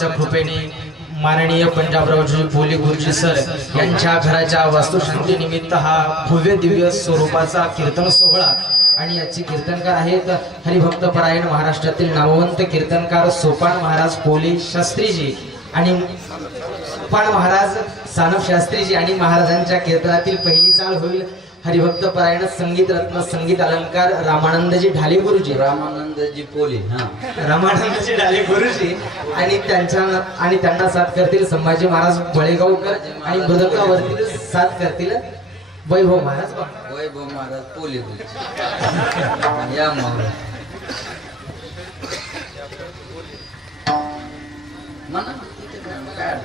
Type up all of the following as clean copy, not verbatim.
देवाच्या कृपेने माननीय पंजाबरावजी बोली गुरुजी सर यांच्या घराच्या वास्तुशांती निमित्त हा भव्य दिव्य स्वरूपाचा कीर्तन सोहळा आणि याची कीर्तनकार आहेत हरिभक्त परायण महाराष्ट्रातील नामवंत कीर्तनकार सोपान महाराज पोली शास्त्रीजी आणि सोपान महाराज सानप शास्त्रीजी आणि महाराजांच्या कीर्तनातील पहिली चाल होईल हरिभक्त परायण संगीत रत्न संगीत अलंकार रामानंदजी ढाले गुरुजी रामानंदजी पोली रामानंदजी ढाले गुरुजी आणि त्यांना साथ करतील संभाजी महाराज बळेगावकर आणि मृदंगावरती साथ करतील वैभव महाराज पोली या मग म्हणा काय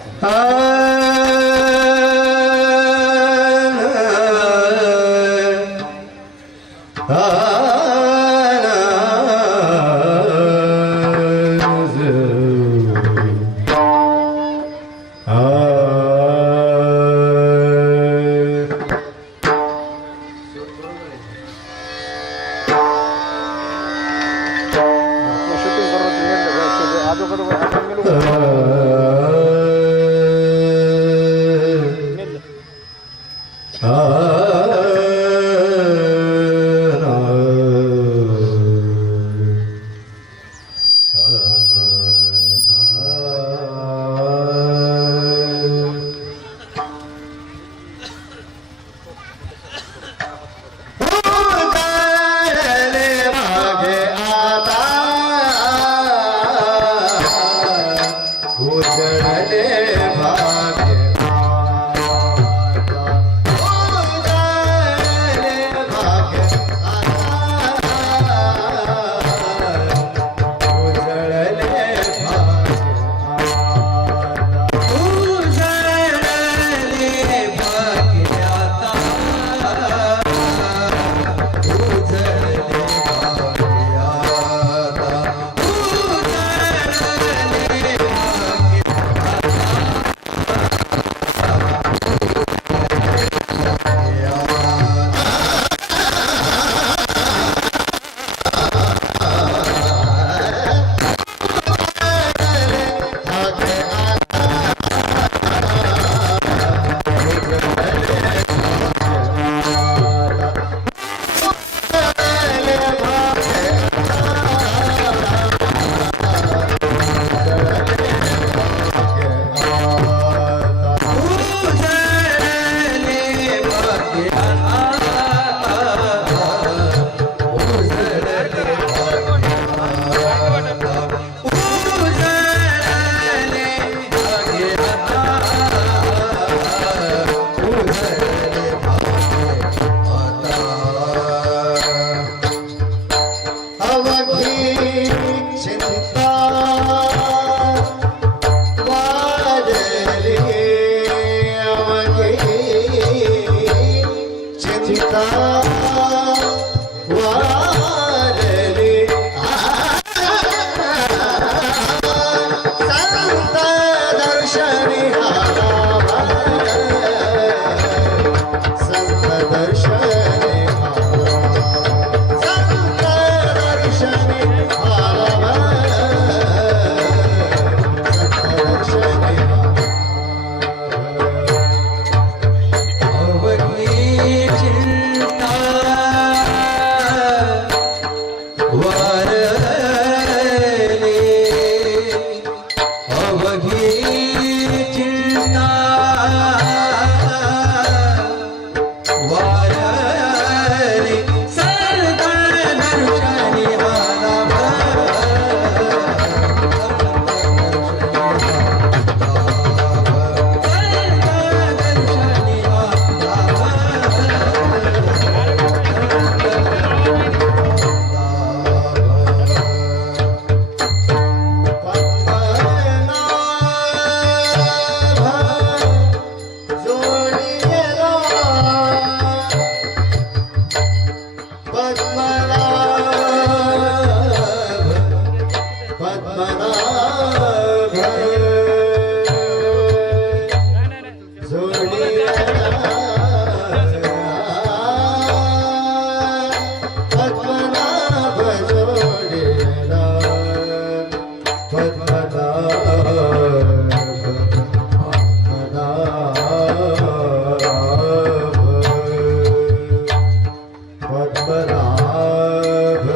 पद्मनाभ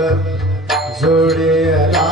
जोडियला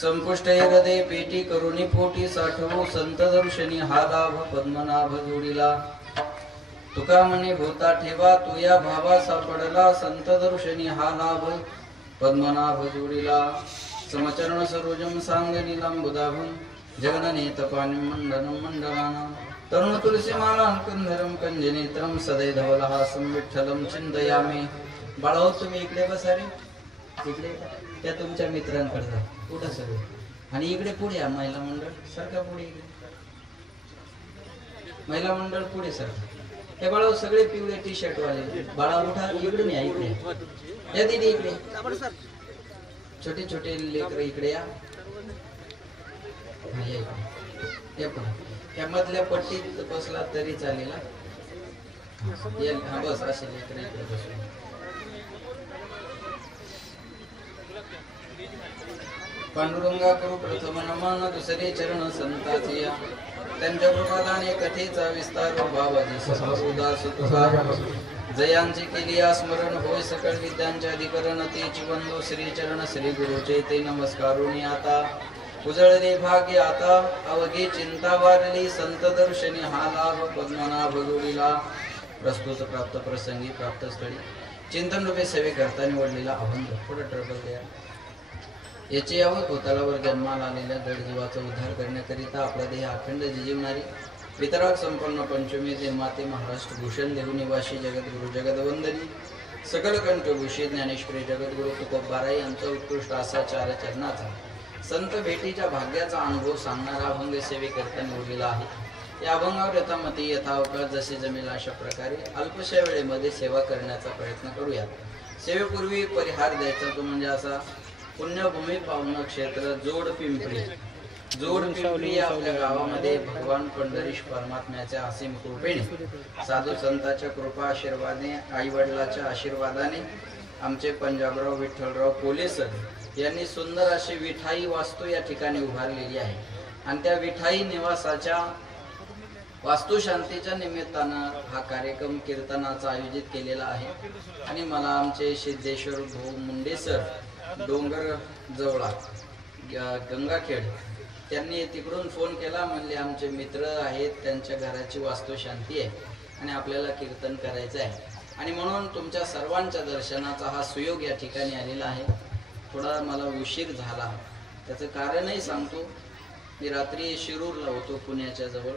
संपुष्ट हृदय पेटी करुणी पोटी साठवू संत दर्शनी हा लाभ पद्मनाभ जोडीला. तुका म्हणे भोता ठेवा तू या भावा सापडला संत दर्शनी हा लाभ पद्मनाभ जोडीला. समचरण सरोजम सांग नीलांबुदाभं जगननेत पाणी मंडनं मंडलानां तरुण तुलसी माला कंधरम कंजनेत्रम सदै धवलहासं विठ्ठलं चिंतयामि. बाळाहो तुम्ही इकडे बसा रे, इकडे त्या तुमच्या मित्रांकडे जा कुठं सगळे, आणि इकडे पुढे या महिला मंडळ सारखा पुढे, इकडे महिला मंडळ पुढे सारखा. हे बाळाहो सगळे पिवळे टी शर्ट वाले बाळा उठा इकडून या, इकडे या दीदी इकडे, छोटे छोटे लेकर इकडे या. ते पण त्या मधल्या पट्टीत बसला तरी चालेल. हा बस असे लेकर इकडे बसून. पांडुरंगा करू प्रथम नमन दुसरे चरण संताची. त्यांच्या कृपादाने कथेचा विस्तार बाबाजी उदास तुका. जयांची केली स्मरण होय सकळ विद्यांच्या अधिकरण तेची बंधू श्री चरण श्री गुरुचे ते नमस्कारुनी आता. उजळले भाग्य आता अवघी चिंता वारली संत दर्शनी हा लाभ पद्मनाभ जोडीला. प्रस्तुत प्राप्त प्रसंगी प्राप्त स्थळी चिंतन रूपे सेवे करता निवडलेला अभंग. पुढे ट्रबल द्या. याचे यावं कोतालावर जन्माला आलेल्या जड जीवाचा उद्धार करण्याकरिता आपला देह अखंड जिजीवणारी वितराग संपन्न पंचमी देवमाते महाराष्ट्र भूषण देवनिवासी जगद्गुरु जगदवंदनी सकल कंठभूषी ज्ञानेश्वरी जगद्गुरु तुकोबाराय यांचा उत्कृष्ट असा चार चरणाचा संत भेटीच्या भाग्याचा अनुभव सांगणारा अभंग सेवेकरता निवडलेला आहे. या अभंगावर यथामती यथावकाश जसे जमेल अशा प्रकारे अल्पशा वेळेमध्ये सेवा करण्याचा प्रयत्न करूया. सेवेपूर्वी परिहार द्यायचा तो म्हणजे असा पुण्यभूमी पावन क्षेत्र जोड पिंपरी. जोड पिंपरी आपल्या गावामध्ये भगवान पंढरीश परमात्म्याच्या असीम कृपेने साधू संतांच्या कृपा आशीर्वादाने आई वडिलाच्या आशीर्वादाने आमचे पंजाबराव विठ्ठलराव पोलेसर यांनी सुंदर अशी विठाई वास्तू या ठिकाणी उभारलेली आहे. आणि त्या विठाई निवासाच्या वास्तुशांतीच्या निमित्तानं हा कार्यक्रम कीर्तनाचा आयोजित केलेला आहे आणि मला आमचे सिद्धेश्वर भाऊ मुंडे सर डोंगर जवळा गंगाखेड त्यांनी तिकडून फोन केला, म्हणले आमचे मित्र आहेत, त्यांच्या घराची वास्तुशांती आहे आणि आपल्याला कीर्तन करायचं आहे आणि म्हणून तुमच्या सर्वांच्या दर्शनाचा हा सुयोग या ठिकाणी आलेला आहे. थोडा मला उशीर झाला, त्याचं कारणही सांगतो. मी रात्री शिरूरला होतो पुण्याच्या जवळ,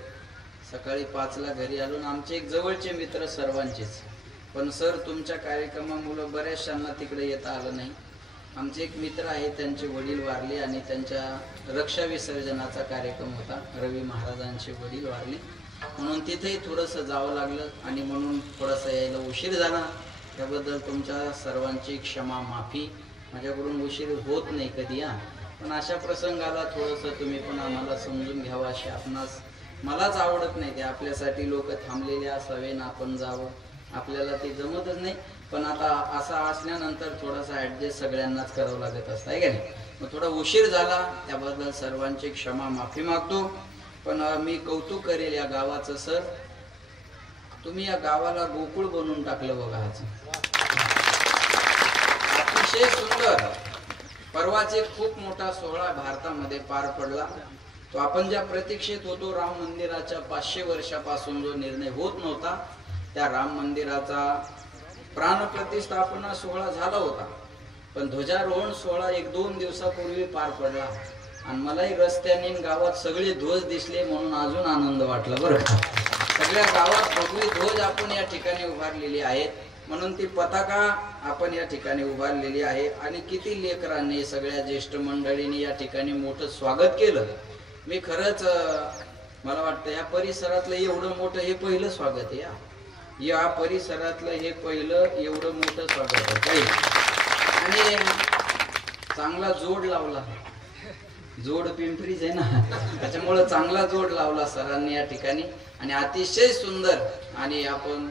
सकाळी 5ला घरी आलो आणि आमचे एक जवळचे मित्र सर्वांचेच, पण सर तुमच्या कार्यक्रमामुळे बऱ्याचशांना तिकडे येता आलं नाही. आमचे एक मित्र आहे, त्यांचे वडील वारले आणि त्यांच्या रक्षा विसर्जनाचा कार्यक्रम होता. रवी महाराजांचे वडील वारले म्हणून तिथेही थोडंसं जावं लागलं आणि म्हणून थोडासा यायला उशीर झाला. त्याबद्दल तुमच्या सर्वांची क्षमा माफी. माझ्याकडून उशीर होत नाही कधी पण अशा प्रसंगाला थोडंसं तुम्ही पण आम्हाला समजून घ्यावं अशी आपणास मलाच आवडत नाही. ते आपल्यासाठी लोक थांबलेले असावे ना आपण जावं, आपल्याला ते जमतच नाही. पण आता असा असल्यानंतर थोडासा ॲडजस्ट सगळ्यांनाच करावं लागत असतं आहे का नाही. मग थोडा उशीर झाला, त्याबद्दल सर्वांची क्षमा माफी मागतो. पण मी कौतुक करेल या गावाचं. सर तुम्ही या गावाला गोकुळ बनवून टाकलं बघा. अतिशय सुंदर. परवाच एक खूप मोठा सोहळा भारतामध्ये पार पडला. तो आपण ज्या प्रतीक्षेत होतो, राम मंदिराच्या 500 वर्षापासून जो निर्णय होत नव्हता, त्या राम मंदिराचा प्राणप्रतिष्ठापना सोहळा झाला होता. पण ध्वजारोहण सोहळा 1-2 दिवसापूर्वी पार पडला आणि मलाही रस्त्याने गावात सगळे ध्वज दिसले म्हणून अजून आनंद वाटला बरं का. सगळ्या गावात भगवी ध्वज आपण या ठिकाणी उभारलेली आहेत, म्हणून ती पताका आपण या ठिकाणी उभारलेली आहे आणि किती लेकरांनी, सगळ्या ज्येष्ठ मंडळींनी या ठिकाणी मोठं स्वागत केलं. मी खरंच मला वाटतं या परिसरातलं एवढं मोठं हे पहिलं स्वागत आहे. या परिसरातलं हे पहिलं एवढं मोठं स्वागत आहे आणि चांगला जोड लावला. जोड पिंपरीच आहे ना, त्याच्यामुळे चांगला जोड लावला सरांनी या ठिकाणी आणि अतिशय सुंदर. आणि आपण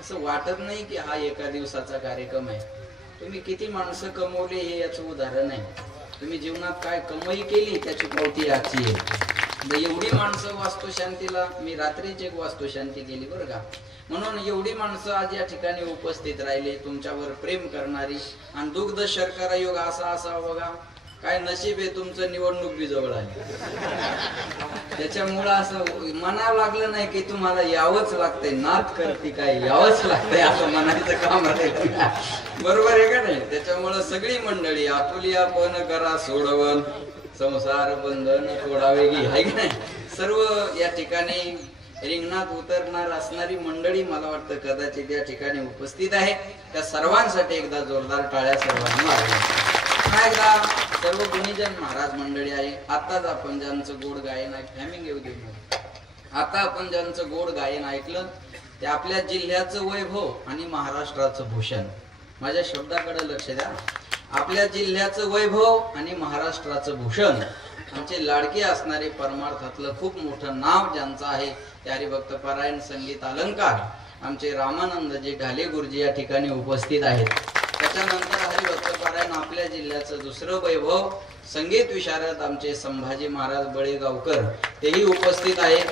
असं वाटत नाही की हा एका दिवसाचा कार्यक्रम आहे. तुम्ही किती माणसं कमवली हे याचं उदाहरण आहे. तुम्ही जीवनात काय कमाई केली त्याची पावती आजची आहे. एवढी माणसं वास्तुशांतीला, मी रात्रीच एक वास्तुशांती केली बरं का, म्हणून एवढी माणसं आज या ठिकाणी उपस्थित राहिले, तुमच्यावर प्रेम करणारी. आणि दुग्ध शर्करा योग असा असावा बघा, काय नशीब आहे तुमचं, निवडणूक बी जवळ आली. त्याच्यामुळं असं म्हणावं लागलं नाही की तुम्हाला यावंच लागतंय, नाद करते काय यावंच लागतंय असं म्हणायचं काम राहील. बरोबर आहे का नाही. त्याच्यामुळं सगळी मंडळी आपुली आपण करा सोडवण, संसार बंधन तोडावे गी आहे का नाही. सर्व या ठिकाणी रिंगणात उतरणार असणारी मंडळी मला वाटतं कदाचित या ठिकाणी उपस्थित आहे. त्या सर्वांसाठी एकदा जोरदार टाळ्या सर्वांनी मारल्या. एकदा सर्व गुणीजन महाराज मंडळी आहे. आताच आपण ज्यांचं गोड गायन फॅमिंग येऊ देऊ, आता आपण ज्यांचं गोड गायन ऐकलं ते आपल्या जिल्ह्याचं वैभव आणि महाराष्ट्राचं भूषण. माझ्या शब्दाकडे लक्ष द्या. आपल्या जिल्ह्याचं वैभव आणि महाराष्ट्राचं भूषण. आमचे लाडके असणारे परमार्थातलं खूप मोठं नाव ज्यांचं आहे ते हरिभक्त पारायण संगीत अलंकार आमचे रामानंदजी ढाले गुरुजी या ठिकाणी उपस्थित आहेत. त्याच्यानंतर हरिभक्त पारायण आपल्या जिल्ह्याचं दुसरं वैभव संगीत विशारद आमचे संभाजी महाराज बळेगावकर तेही उपस्थित आहेत.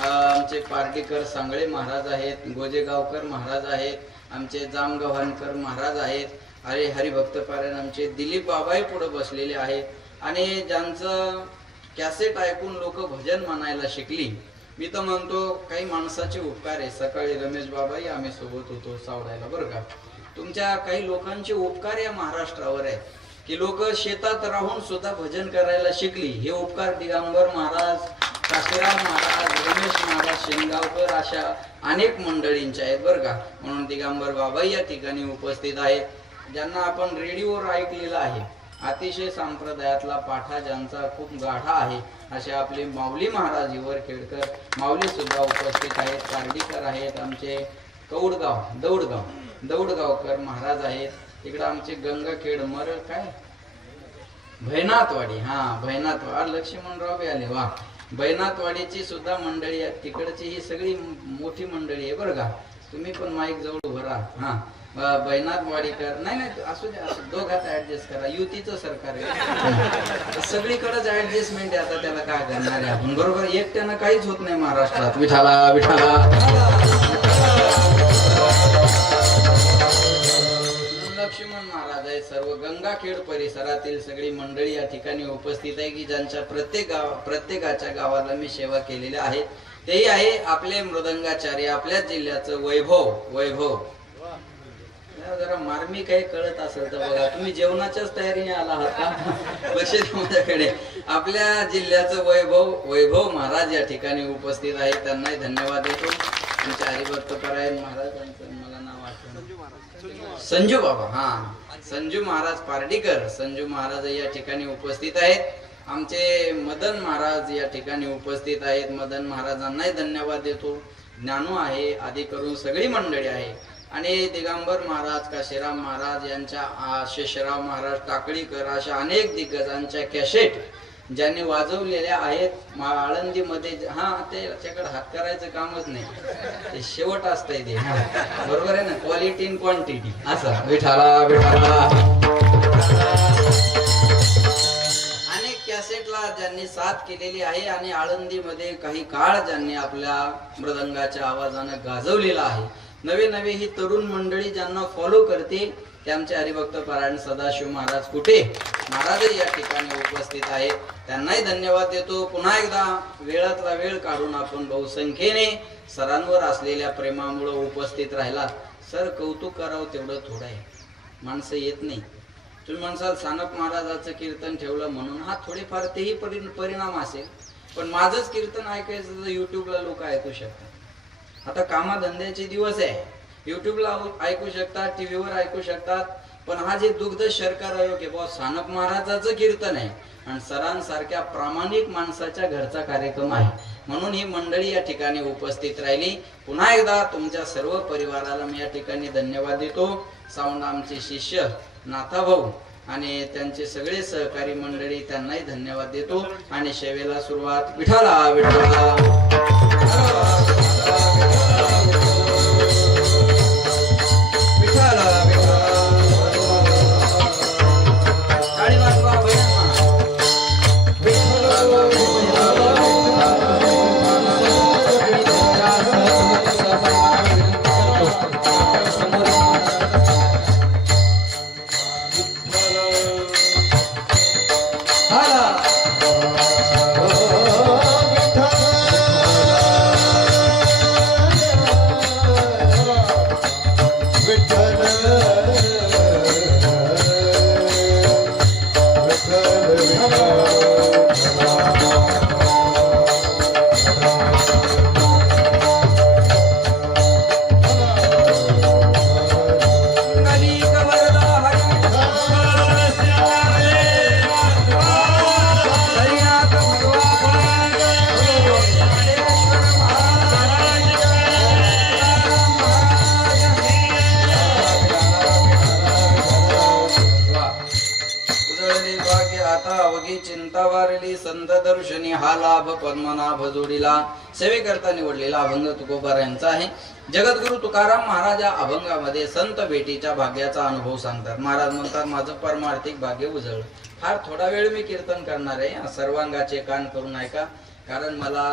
आमचे पार्टीकर सांगळे महाराज आहेत, गोजेगावकर महाराज आहेत, आमचे जामगव्हाणकर महाराज आहेत. अरे हरिभक्त पारायण आमचे दिलीप बाबाई पुढे बसलेले आहेत आणि ज्यांचं कॅसेट ऐकून लोक भजन म्हणायला शिकली. मी तर म्हणतो काही माणसाचे उपकार आहे. सकाळी रमेश बाबाई आम्ही सोबत होतो सावडायला बरं का. तुमच्या काही लोकांचे उपकार या महाराष्ट्रावर आहेत की लोक शेतात राहून सुद्धा भजन करायला शिकली. हे उपकार दिगंबर महाराज, काशीराम महाराज, रमेश महाराज शेंगावकर अशा अनेक मंडळींचे आहेत बरं का. म्हणून दिगंबर बाबाई या ठिकाणी उपस्थित आहेत, ज्यांना आपण रेडिओवर ऐकलेलं आहे. अतिशय संप्रदायातला पाठा ज्यांचा खूप गाढा आहे असे आपले माऊली महाराज हिवरखेडकर माऊली सुद्धा उपस्थित आहेत. पार्डीकर आहेत, आमचे दौडगावकर महाराज आहेत. इकडे आमचे गंगाखेड मरळ काय भैनाथवाडी, भैनाथवाडी लक्ष्मणराव बी आले वा. भैनाथवाडीची सुद्धा मंडळी आहेत. तिकडची ही सगळी मोठी मंडळी आहे बरं का. तुम्ही पण माईक जवळ उभं राहा. हा बैनाथ वाडीकर नाही नाही असू द्या, दोघात ऍडजस्ट करा, युतीचं सरकार आहे. सगळीकडेच ऍडजस्टमेंट आहे, आता त्याला काय करणार आहे आपण. बरोबर, एकट्यानं काहीच होत नाही महाराष्ट्रात. विठाला विठाला. लक्ष्मण महाराज आहे. सर्व गंगाखेड परिसरातील सगळी मंडळी या ठिकाणी उपस्थित आहे की ज्यांच्या प्रत्येकाच्या गावाला मी सेवा केलेल्या आहेत. तेही आहे आपले मृदंगाचार्य, आपल्याच जिल्ह्याचं वैभव. जरा मार्मी काही कळत असेल तर बघा, तुम्ही जेवणाच्याच तयारीने आला आहात का? लक्ष द्या माझ्याकडे. आपल्या जिल्ह्याचं वैभव महाराज या ठिकाणी उपस्थित आहेत, त्यांनाही धन्यवाद देतो. तुमचे हरिभक्त परायण महाराजांचं मला नाव आठवलं, संजू बाबा. हा संजू महाराज पार्डीकर, संजू महाराज या ठिकाणी उपस्थित आहेत. आमचे मदन महाराज या ठिकाणी उपस्थित आहेत, मदन महाराजांनाही धन्यवाद देतो. ज्ञानू आहे, आदी करून सगळी मंडळी आहे. आणि दिगंबर महाराज, काशीराम महाराज यांच्या, शेषराव महाराज टाकळीकर, अशा अनेक दिग्गजांच्या कॅसेट ज्यांनी वाजवलेल्या आहेत आळंदीमध्ये. हा त्याच्याकडे हात करायचं कामच नाही, ते शेवट असतंय ते. बरोबर आहे ना, क्वालिटी इन क्वांटिटी असं. विठाला विठाला. अनेक कॅसेटला ज्यांनी साथ केलेली आहे आणि आळंदीमध्ये काही काळ ज्यांनी आपल्या मृदंगाच्या आवाजानं गाजवलेला आहे. नवे ही तरुण मंडळी ज्यांना फॉलो करते ते आमचे हरिभक्त परायण सदाशिव महाराज कुठे महाराज या ठिकाणी उपस्थित आहेत, त्यांनाही धन्यवाद देतो. पुन्हा एकदा वेळातला वेळ काढून आपण बहुसंख्येने सरांवर असलेल्या प्रेमामुळे उपस्थित राहिला. सर कौतुक करावं तेवढं थोडं आहे, माणसं येत नाही. तुम्ही म्हणसाल सानप महाराजाचं कीर्तन ठेवलं म्हणून, हा थोडेफार तेही परिणाम असेल, पण माझंच कीर्तन ऐकायचं तर युट्यूबला लोक ऐकू शकतात. आता कामाधंद्याचे दिवस आहे, युट्यूबला ऐकू शकतात, टीव्हीवर ऐकू शकतात. पण हा जे दुग्ध शर्करा आयोग आहे बुवा, सानप महाराजाचं कीर्तन आहे आणि सरांसारख्या प्रामाणिक माणसाच्या घरचा कार्यक्रम आहे, म्हणून ही मंडळी या ठिकाणी उपस्थित राहिली. पुन्हा एकदा तुमच्या सर्व परिवाराला मी या ठिकाणी धन्यवाद देतो. साऊंड आमचे शिष्य नाथाभाऊ आणि त्यांचे सगळे सहकारी मंडळी, त्यांनाही धन्यवाद देतो. आणि सेवेला सुरुवात. विठाला विठाला. चिंता वारली संत दर्शनी हा लाभ पद्मनाभ जोडीला. सेवेकरता निवडलेला अभंग तुकोबार यांचा आहे. जगद्गुरु तुकाराम महाराज या अभंगामध्ये संत भेटीच्या भाग्याचा अनुभव सांगतात. महाराज म्हणतात, माझं परमार्थिक भाग्य उजळलं. फार थोडा वेळ मी कीर्तन करणार आहे, सर्वांगाचे कान करून ऐका, कारण मला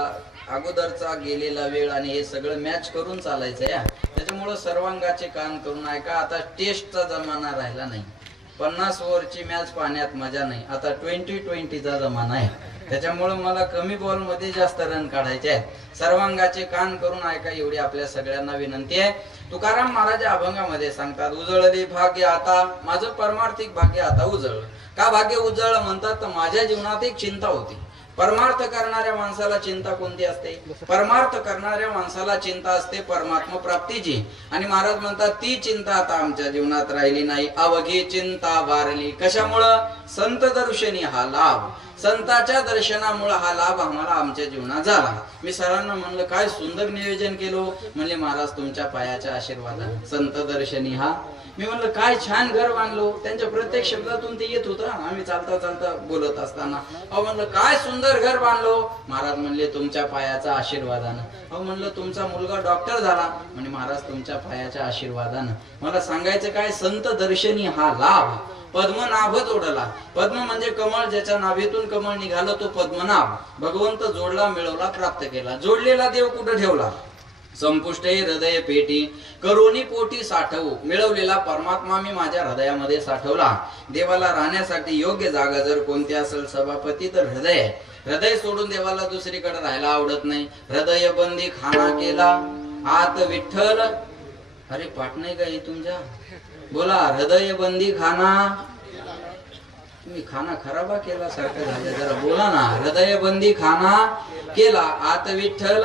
अगोदरचा गेलेला वेळ आणि हे सगळं मॅच करून चालायचं आहे. त्याच्यामुळं सर्वांगाचे कान करून ऐका. आता टेस्टचा जमाना राहिला नाही, 50 ओव्हरची मॅच पाहण्यात मजा नाही. आता 20-20चा जमाना आहे, त्याच्यामुळे मला कमी बॉल मध्ये जास्त रन काढायचे आहेत. सर्वांगाचे कान करून ऐका एवढी आपल्या सगळ्यांना विनंती आहे. तुकाराम महाराज अभंगामध्ये सांगतात, उजळले भाग्य आता, माझं परमार्थिक भाग्य आता उजळलं. का भाग्य उजळलं म्हणतात, तर माझ्या जीवनात एक चिंता होती. परमार्थ करणाऱ्या माणसाला चिंता कोणती असते? परमार्थ करणाऱ्या माणसाला चिंता असते परमात्मा प्राप्तीची. आणि महाराज म्हणतात, ती चिंता आता आमच्या जीवनात राहिली नाही. अवघी चिंता वारली. कशामुळं? संत दर्शनी हा लाभ. संतांच्या दर्शनामुळे हा लाभ आम्हाला आमच्या जीवनात झाला. मी सरांना म्हणलं काय सुंदर नियोजन केलं. म्हणले महाराज तुमच्या पायाच्या आशीर्वादाने संत दर्शनी हा. मी म्हणलं काय छान घर बांधलो. त्यांच्या प्रत्येक शब्दातून ते येत होतं. आम्ही चालता चालता बोलत असताना अहो म्हणलं काय सुंदर घर बांधलो. महाराज म्हणले तुमच्या पायाच्या आशीर्वादानं. अहो म्हणलं तुमचा मुलगा डॉक्टर झाला. म्हणे महाराज तुमच्या पायाच्या आशीर्वादानं. मला सांगायचं काय संत दर्शनी हा लाभ पद्मनाभ जोडला. पद्म म्हणजे कमळ, ज्याच्या नाभीतून कमळ निघालं तो पद्मनाभ. भगवंत जोडला, मिळवला, प्राप्त केला. जोडलेला देव कुठं ठेवला? संपुष्टे हृदय पेटी करोनी पोटी साठवू. मिळवलेला परमात्मा मी माझ्या हृदयामध्ये साठवला. देवाला राहण्यासाठी योग्य जागा जर कोणती असेल सभापती तर हृदय. हृदय सोडून देवाला दुसरीकडे राहायला आवडत नाही. हृदय बंदी खाना केला आत विठ्ठल. अरे पाठ नाही का ही तुमच्या? बोला हृदय बंदी खाना. तुम्ही खाना खराबा केला सारखं झालं, जरा बोला ना. हृदय बंदी खाना केला आत विठ्ठल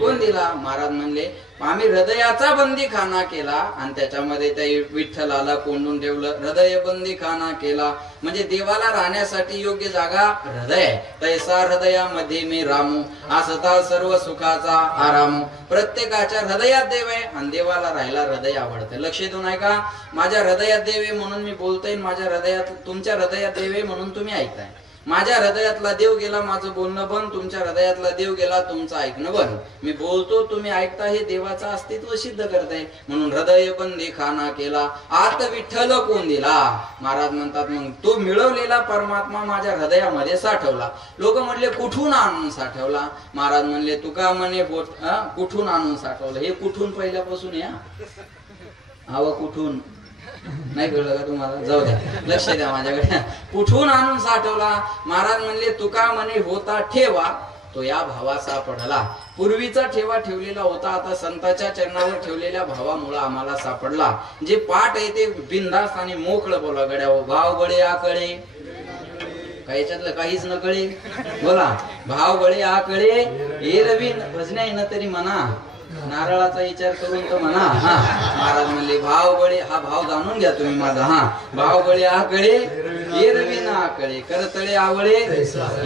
कोण दिला? महाराज म्हणले आम्ही हृदयाचा बंदी खाना केला आणि त्याच्यामध्ये त्या विठ्ठलाला कोंडून ठेवलं. हृदय बंदी खाना केला म्हणजे देवाला राहण्यासाठी योग्य जागा हृदय. तैसा हृदयामध्ये मी रामू असता सर्व सुखाचा आराम. प्रत्येकाच्या हृदयात देव आहे आणि देवाला राहायला हृदय आवडतं. लक्ष देऊन ऐका. माझ्या हृदयात देव आहे म्हणून मी बोलतोय. माझ्या हृदयात तुमच्या हृदयात देव आहे म्हणून तुम्ही ऐकताय. माझ्या हृदयातला देव गेला माझं बोलणं बंद. तुमच्या हृदयातला देव गेला तुमचं ऐकणं बंद. मी बोलतो तुम्ही ऐकता हे देवाचं अस्तित्व सिद्ध करते. म्हणून हृदय बंदी खाना केला आत विठ्ठल कोण दिला. महाराज म्हणतात मग तो मिळवलेला परमात्मा माझ्या हृदयामध्ये साठवला. लोक म्हणले कुठून आणून साठवला? महाराज म्हणले तुका म्हणे कुठून आणून साठवलं. हे कुठून पहिल्यापासून या हवं कुठून नाही कळलं का तुम्हाला? जाऊ द्या, लक्ष द्या माझ्याकडे. कुठून आणून साठवला? महाराज म्हणले तुका म्हणे होता ठेवा तो या भावाचा पडला. पूर्वीचा ठेवा ठेवलेला होता, आता संतांच्या चरणावर ठेवलेल्या भावामुळे आम्हाला सापडला. जे पाठ आहे ते बिनधास्त आणि मोकळं बोला गड्या. भाव बळे आकळे काही याच्यातलं काहीच न कळे. बोला भाव बळे आकळे एरवी भजने न तरी म्हणा. नारळाचा विचार करून तर म्हणा. हा महाराज म्हणले भाव बळे हा भाव जाणून घ्या तुम्ही माझा. हा भाव बळे आकळे एरवी ना आकळे करतळे आवळे.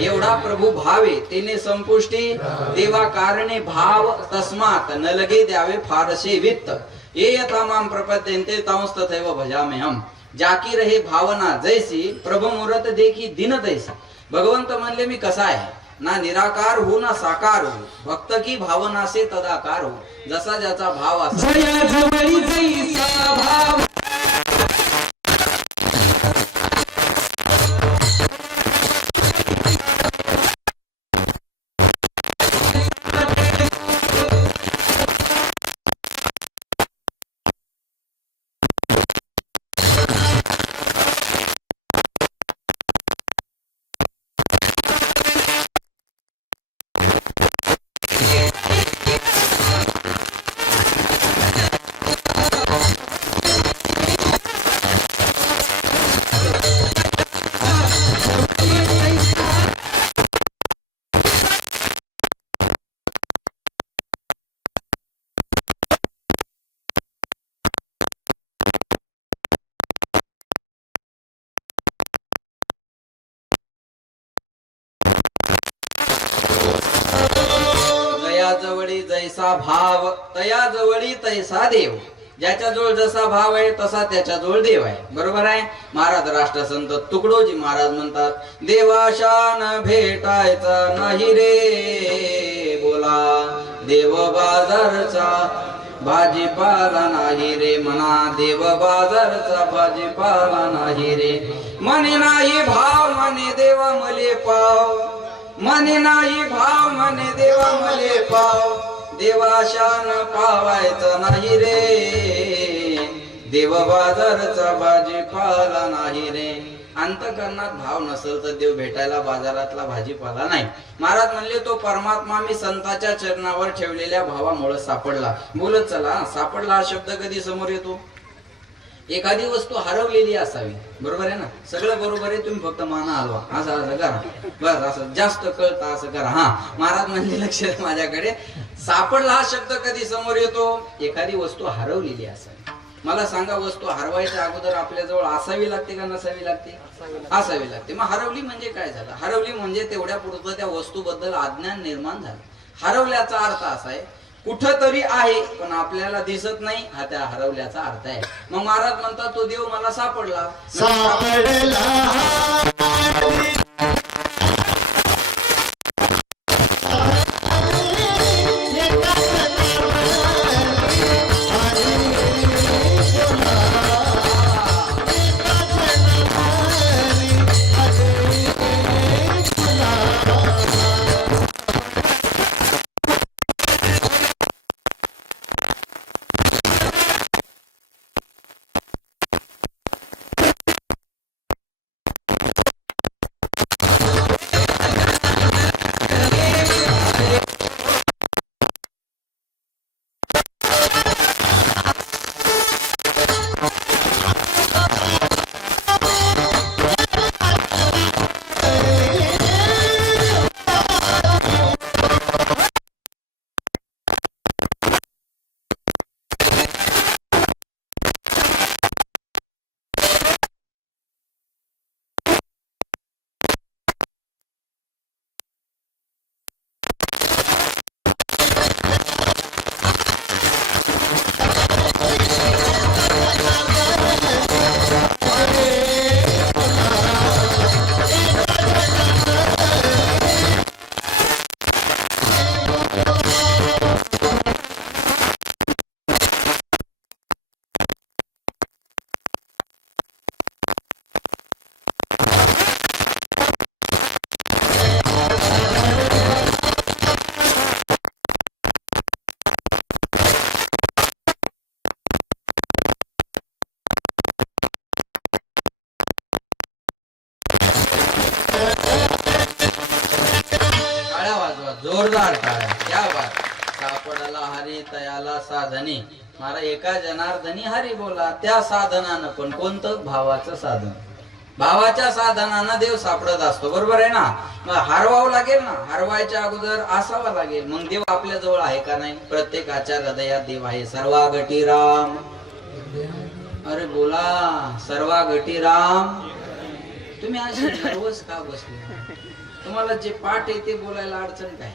एवढा प्रभू भावे तेने संपुष्टी देवा कारणे भाव तस्मात न लगे द्यावे फारसे वित्त. ये यथामाम प्रपद्यन्ते तांस तथैव भजाम्यहम्. जाकी रहे भावना जैसी प्रभु मुरत देखी दिन तैसी. भगवंत म्हणले मी कसा आहे ना निराकार हो ना साकार हो. भक्त की भावना से तदाकार हो. जसा ज्याचा भाव असा. जवळी जैसा भाव तया जवळी तैसा देव. ज्याच्या जवळ जसा भाव आहे तसा त्याच्या जवळ देव आहे. बरोबर आहे. महाराज राष्ट्रसंत तुकडोजी महाराज म्हणतात देवाशान भेटायचा नाही रे. बोला देव बाजारचा भाजीपाला नाही रे. म्हणा देव बाजारचा भाजीपाला नाही रे. म्हणे नाही भाव म्हणे देवा मले पाव. म्हणे नाही भाव म्हणे देवा मले पाव. देवाशान पावायचं नाही रे. देव बाजारचा भाजीपाला नाही रे. अंतकरणात भाव नसेल तर देव भेटायला बाजारातला भाजीपाला नाही. महाराज म्हणले तो परमात्मा मी संतांच्या चरणावर ठेवलेल्या भावामुळे सापडला. बोलत चला सापडला हा शब्द कधी समोर येतो? एखादी वस्तू हरवलेली असावी. बरोबर आहे ना? सगळं बरोबर आहे. तुम्ही फक्त माना हलवा. असं असं करा बस. असं जास्त कळतं असं करा. हा महाराज म्हणजे लक्ष माझ्याकडे. सापडला हा शब्द कधी समोर येतो? एखादी वस्तू हरवलेली असावी. मला सांगा, वस्तू हरवायच्या अगोदर आपल्याजवळ असावी लागते का नसावी लागते? असावी लागते. मग हरवली म्हणजे काय झालं? हरवली म्हणजे तेवढ्या पुरतं त्या वस्तूबद्दल अज्ञान निर्माण झालं. हरवल्याचा अर्थ असा आहे, कुठंतरी आहे पण आपल्याला दिसत नाही, हा त्या हरवल्याचा अर्थ आहे. मग महाराज म्हणतात, तो देव मला सापडला. जोरदार टाळ्या. क्या बात. सापडला हरी तयाला साधने. मारा एका जनार्दनी हरी बोला. त्या साधनानं पण कोणतं? भावाचं साधन. भावाच्या साधनानं देव सापडत असतो. बरोबर आहे ना? मग हरवावं लागेल ना. हरवायच्या अगोदर असावा लागेल. मग देव आपल्या जवळ आहे का नाही? प्रत्येकाच्या हृदयात देव आहे. सर्वा गटी राम. अरे बोला, सर्वा गटी राम. तुम्ही अशी नर्वस का बसले? तुम्हाला जे पाठ आहे ते बोलायला अडचण काय?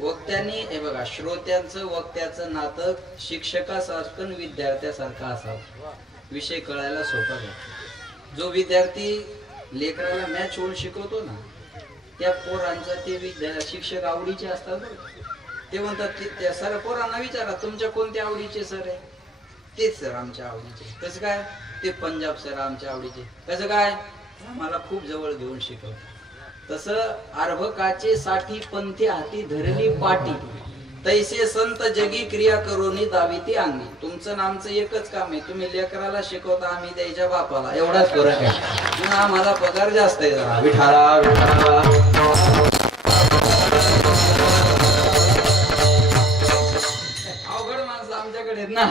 वक्त्यांनी हे बघा, श्रोत्यांचं वक्त्याचं नातं शिक्षकासारखं विद्यार्थ्यासारखं असावं. विषय कळायला सोपा आहे. जो विद्यार्थी लेकराला मॅच होऊन शिकवतो ना, त्या पोरांचा ते शिक्षक आवडीचे असतात. ते म्हणतात त्या सर पोरांना विचारा, तुमच्या कोणत्या आवडीचे सर आहे? तेच सर आमच्या आवडीचे. कसं काय? ते पंजाब सर आमच्या आवडीचे. कसं काय? मला खूप जवळ घेऊन शिकवतो. तसं अर्भकाचे साठी पंथी हाती धरली पाटी, तैसे संत जगी क्रिया करोनी दाविती अंगी. तुमचं नामचं एकच काम आहे, तुम्ही लेकराला शिकवता, आम्ही द्यायच्या बापाला. एवढाच फरक आहे. पण आम्हाला पगार जास्त आहे जरा. विठाला विठाला. अवघड माणसं आमच्याकडे आहेत ना.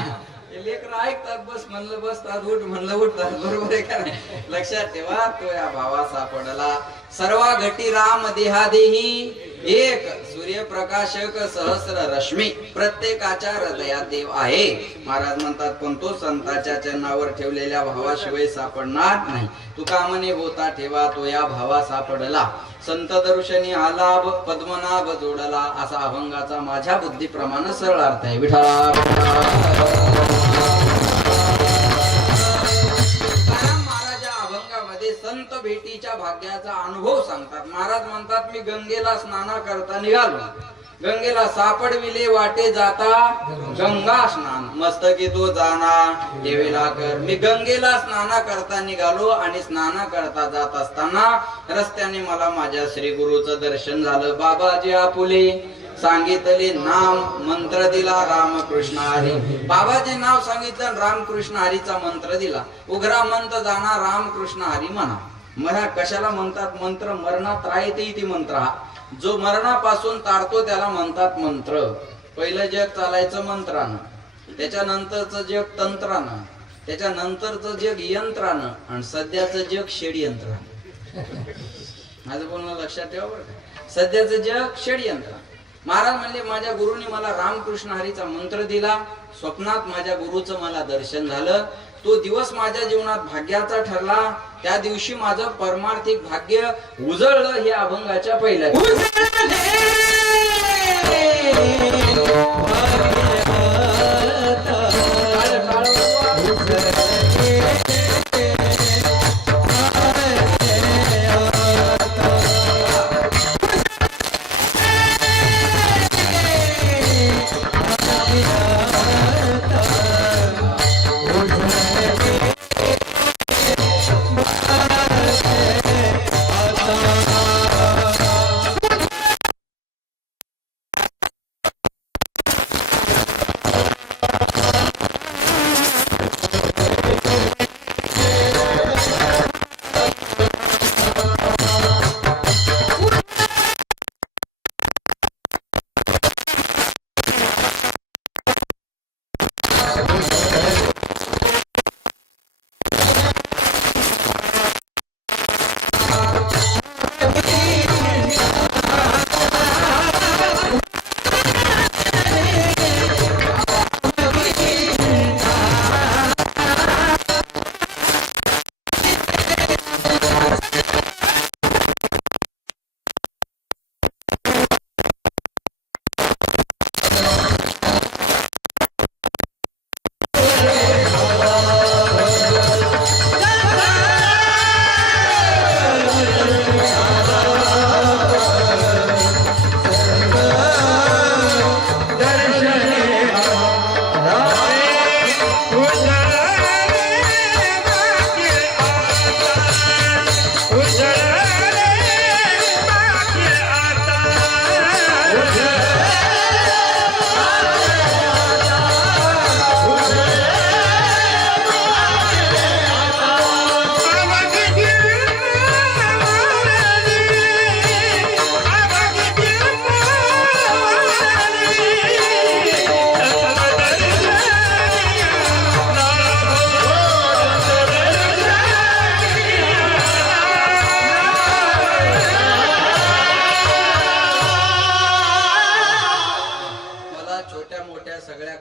लेकर ऐकतात, बस म्हणलं बसतात, उठ म्हणलं उठतात. बरोबर आहे का नाही? लक्षात ठेवा, तो या भावा सापडला. सर्वा घटी राम देहादेही एक. सूर्यप्रकाशक सहस्र रश्मी. प्रत्येकाच्या हृदयात देव आहे. महाराज म्हणतात, पण तो संताच्या चरणावर ठेवलेल्या भावाशिवाय सापडणार नाही. तुका म्हणे होता ठेवा, तो या भावा सापडला. संत दर्शनी हा लाभ पद्मनाभ जोडला. असा अभंगाचा माझ्या बुद्धीप्रमाणे सरळ अर्थ आहे. विठ्ठला. संत भेटीच्या भाग्याचा अनुभव सांगतात. महाराज म्हणतात, मी गंगेला स्नान करता निघालो. गंगेला सापडविले वाटे जाता गंगा स्नान. मस्तकी तो जाना देवीला कर. मी गंगेला स्नान करता निघालो आणि स्नान करता जात असताना रस्त्याने मला माझ्या श्री गुरुचं दर्शन झालं. बाबाजी आपुले सांगितले नाम मंत्र दिला रामकृष्ण हरी. बाबाचे नाव सांगितलं, रामकृष्ण हरीचा मंत्र दिला. उघरा मंत जाणा रामकृष्ण हरी म्हणा. मरा कशाला म्हणतात मंत्र? मरणात राहते ती मंत्र. हा जो मरणापासून तारतो त्याला म्हणतात मंत्र. पहिलं जग चालायचं मंत्रानं, त्याच्यानंतरचं जग तंत्रानं, त्याच्यानंतरचं जग यंत्रानं, आणि सध्याचं जग षडयंत्रानं. माझं बोलणं लक्षात ठेवा बरं का. सध्याचं जग षडयंत्र. महाराज म्हणले माझ्या गुरुनी मला रामकृष्ण हरीचा मंत्र दिला, स्वप्नात माझ्या गुरुचं मला दर्शन झालं, तो दिवस माझ्या जीवनात भाग्याचा ठरला, त्या दिवशी माझं परमार्थिक भाग्य उजळलं. हे अभंगाच्या पहिल्या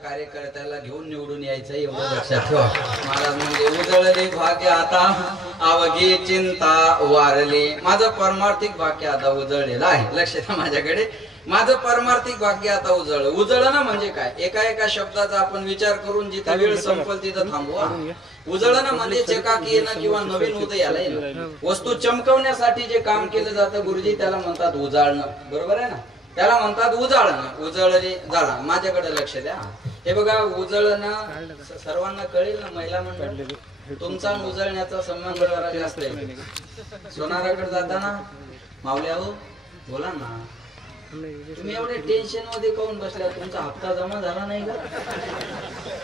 कार्यकर्त्याला घेऊन निवडून यायचं एवढं लक्षात ठेवा. महाराज म्हणजे उजळले भाग्य आता अवघी चिंता वारली. माझं परमार्थिक भाग्य आता उजळलेलं आहे. लक्ष द्या माझ्याकडे. माझं परमार्थिक भाग्य आता उजळणं म्हणजे काय? एका एका शब्दाचा आपण विचार करून जिथे वेळ संपल तिथं थांबवा. उजळणं म्हणजे चकाकी येणं किंवा नवीन उदयाला येणं. वस्तू चमकवण्यासाठी जे काम केलं जातं गुरुजी त्याला म्हणतात उजाळणं. बरोबर आहे ना? त्याला म्हणतात उजाळणं. उजळले जाळा. माझ्याकडे लक्ष द्या. हे बघा उजळणं सर्वांना कळेल ना. महिला मंडळ तुमचा उजळण्याचा संबंध जरा जास्त आहे. सोनाराकडे जाताना मावल्या हो बोला ना, तुम्ही एवढे टेन्शन मध्ये काऊन बसल्या? तुमचा हप्ता जमा झाला नाही का?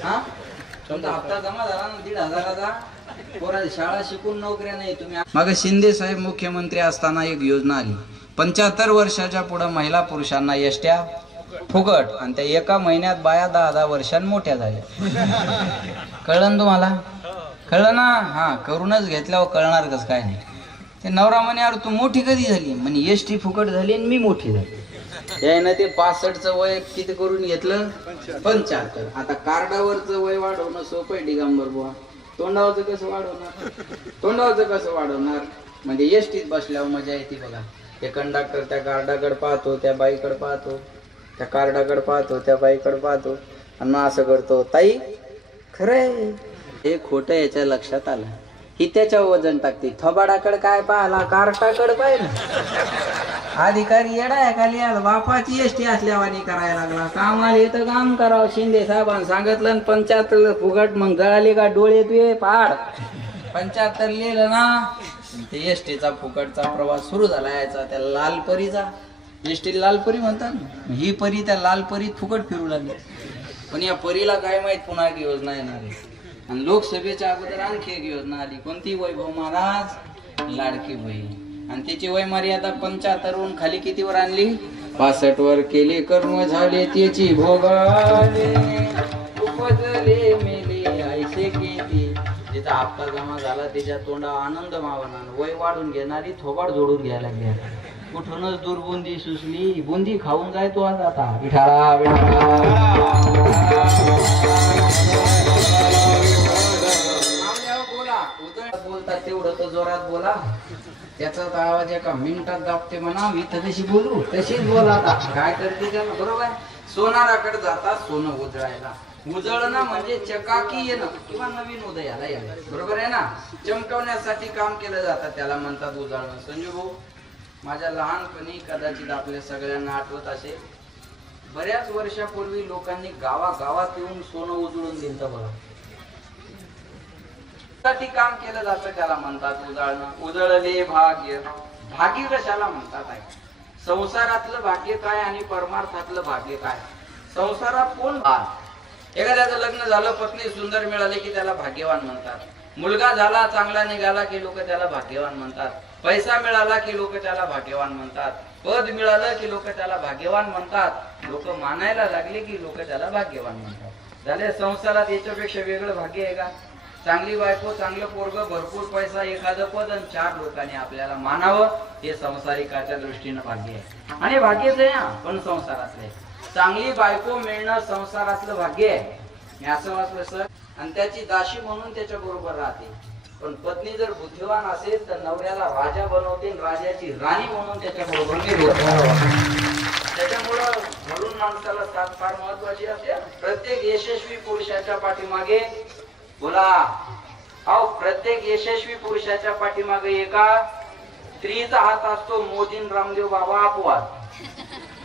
हा, तुमचा हप्ता जमा झाला ना 1,500चा. पोरा शाळा शिकून नोकऱ्या नाही. तुम्ही मग शिंदे साहेब मुख्यमंत्री असताना एक योजना आली. 75 वर्षाच्या पुढे महिला पुरुषांना एसट्या फुकट. आणि त्या एका महिन्यात बाया 10-10 वर्षांनी मोठ्या झाल्या. कळलं तुम्हाला? कळलं ना? हा, करूनच घेतल्यावर कळणार कस काय नाही. ते नवरा म्हणे अरे तू मोठी कधी झाली? म्हणे एसटी फुकट झाली आणि मी मोठी झाली. यायनं ते 65चं वय किती करून घेतलं? 75. आता कार्डावरचं वय वाढवणं सोपं आहे दिगंबर बुवा. तोंडावरचं कसं वाढवणार? तोंडावरचं कसं वाढवणार? म्हणजे एसटीत बसल्यावर मजा येते बघा. ते कंडक्टर त्या कार्डाकडे पाहतो, त्या बाईकडे पाहतो, त्या कार्डाकडे पाहतो, त्या बाईकडे पाहतो आणि मग असं करतो, ताई खरंय हे खोटं याच्या लक्षात आलं. ही त्याच्या वजन टाकते. थोबाडाकडे काय पाहिला? कार्टाकडे पाहिलं. अधिकारी येडा आहे खाली आला. बापाची एसटी असल्यावानी करायला लागला. कामाला येतं काम करावं. शिंदे साहेबांनी सांगितलं 75 फुकट. मग जळाले का डोळे तुये पाड? 75 लिहिलं ना. ते एसटीचा फुकटचा प्रवास सुरू झाला याचा. त्या लाल परीचा, एसटी लाल परी म्हणतात ना, ही परी त्या लाल परीत फुकट फिरू लागली. पण या परीला काय माहित पुन्हा एक योजना येणार आहे. आणि लोकसभेच्या अगोदर आणखी एक योजना आली. कोणती? वैभव महाराज लाडकी बहीण. आणि तिची वय मर्यादा 75 खाली कितीवर आणली? 65 वर केली. कर्म झाले त्याची भोगाले, उपजले मेले ऐसे किती. तिचा हप्ता जमा झाला, तिच्या तोंडा आनंद मावना. वय वाढून घेणारी थोबाड जोडून घ्यायला लागली. कुठूनच दुर्बुंदी सुचली, बुंदी खाऊन जाय तो आज आता. विठाळा विठाळा बोला उजळ बोलतात तेवढं तर जोरात बोला. त्याचा तर आवाज एका मिनिटात दाबते म्हणा. मी तर तशी बोलू तशीच बोला. आता काय करते त्याला बरोबर आहे. सोनाराकडे जातात सोनं उजळायला. उजळणं म्हणजे चकाकी येणं किंवा नवीन उदयाला येणं, बरोबर आहे ना. चमकवण्यासाठी काम केलं जातं त्याला म्हणतात उजळणं. संजू भाऊ, माझ्या लहानपणी कदाचित आपल्या सगळ्यांना आठवत असेल, बऱ्याच वर्षापूर्वी लोकांनी गावागावात येऊन सोनं उजळून दिलं बघा. साठी काम केलं जातं त्याला म्हणतात उजळणं. उजळले भाग्य. भाग्य कशाला म्हणतात आहे? संसारातलं भाग्य काय आणि परमार्थातलं भाग्य काय? संसारात कोण एखाद्याचं लग्न झालं, पत्नी सुंदर मिळाली की त्याला भाग्यवान म्हणतात. मुलगा झाला, चांगला निघाला की लोक त्याला भाग्यवान म्हणतात. पैसा मिळाला की लोक त्याला भाग्यवान म्हणतात. पद मिळालं की लोक त्याला भाग्यवान म्हणतात. लोक मानायला लागले की लोक त्याला भाग्यवान म्हणतात. झाले संसारात याच्यापेक्षा वेगळं भाग्य आहे का? चांगली बायको, चांगलं पोरग, भरपूर पैसा, एखादं पद आणि 4 लोकांनी आपल्याला मानावं, हे संसारिकाच्या दृष्टीनं भाग्य आहे. आणि भाग्यच आहे ना, पण संसारातलं आहे. चांगली बायको मिळणं संसारातलं भाग्य आहे. मी असं वाचलं सर. आणि त्याची दाशी म्हणून त्याच्या बरोबर राहते. पण पत्नी जर बुद्धिवान असेल तर नवऱ्याला राजा बनवते, राजाची राणी म्हणून त्याच्या बरोबर त्याच्यामुळं म्हणून माणसाला साथ फार महत्वाची असते. प्रत्येक यशस्वी पुरुषाच्या पाठीमागे बोला अहो, प्रत्येक यशस्वी पुरुषाच्या पाठीमागे एका स्त्रीचा हात असतो. मोदीन रामदेव बाबा अपवाद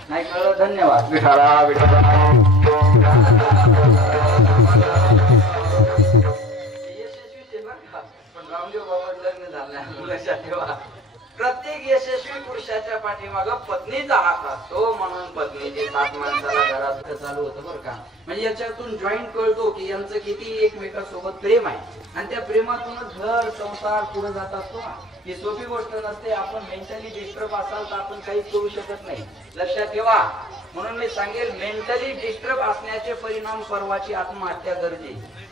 नाही कळलं. धन्यवाद. विठाला विठाला पण रामदेव बाबा लग्न झालं लक्षात ठेवा. प्रत्येक यशस्वी पुरुषाच्या पाठीमाग पत्नीचा हात असतो. म्हणून पत्नीचे 7 माणसाला घरात चालू होतं बरं का. म्हणजे याच्यातून जॉईंट कळतो की यांचं किती एकमेकांसोबत प्रेम आहे. आणि त्या प्रेमातूनच घर संसार पुढे जात असतो. ही सोपी गोष्ट नसते. आपण मेंटली डिस्टर्ब असाल तर आपण काहीच करू शकत नाही. लक्षात ठेवा. म्हणून मी सांगेल, मेंटली डिस्टर्ब असण्याचे परिणाम परवाची आत्महत्या गरजेची.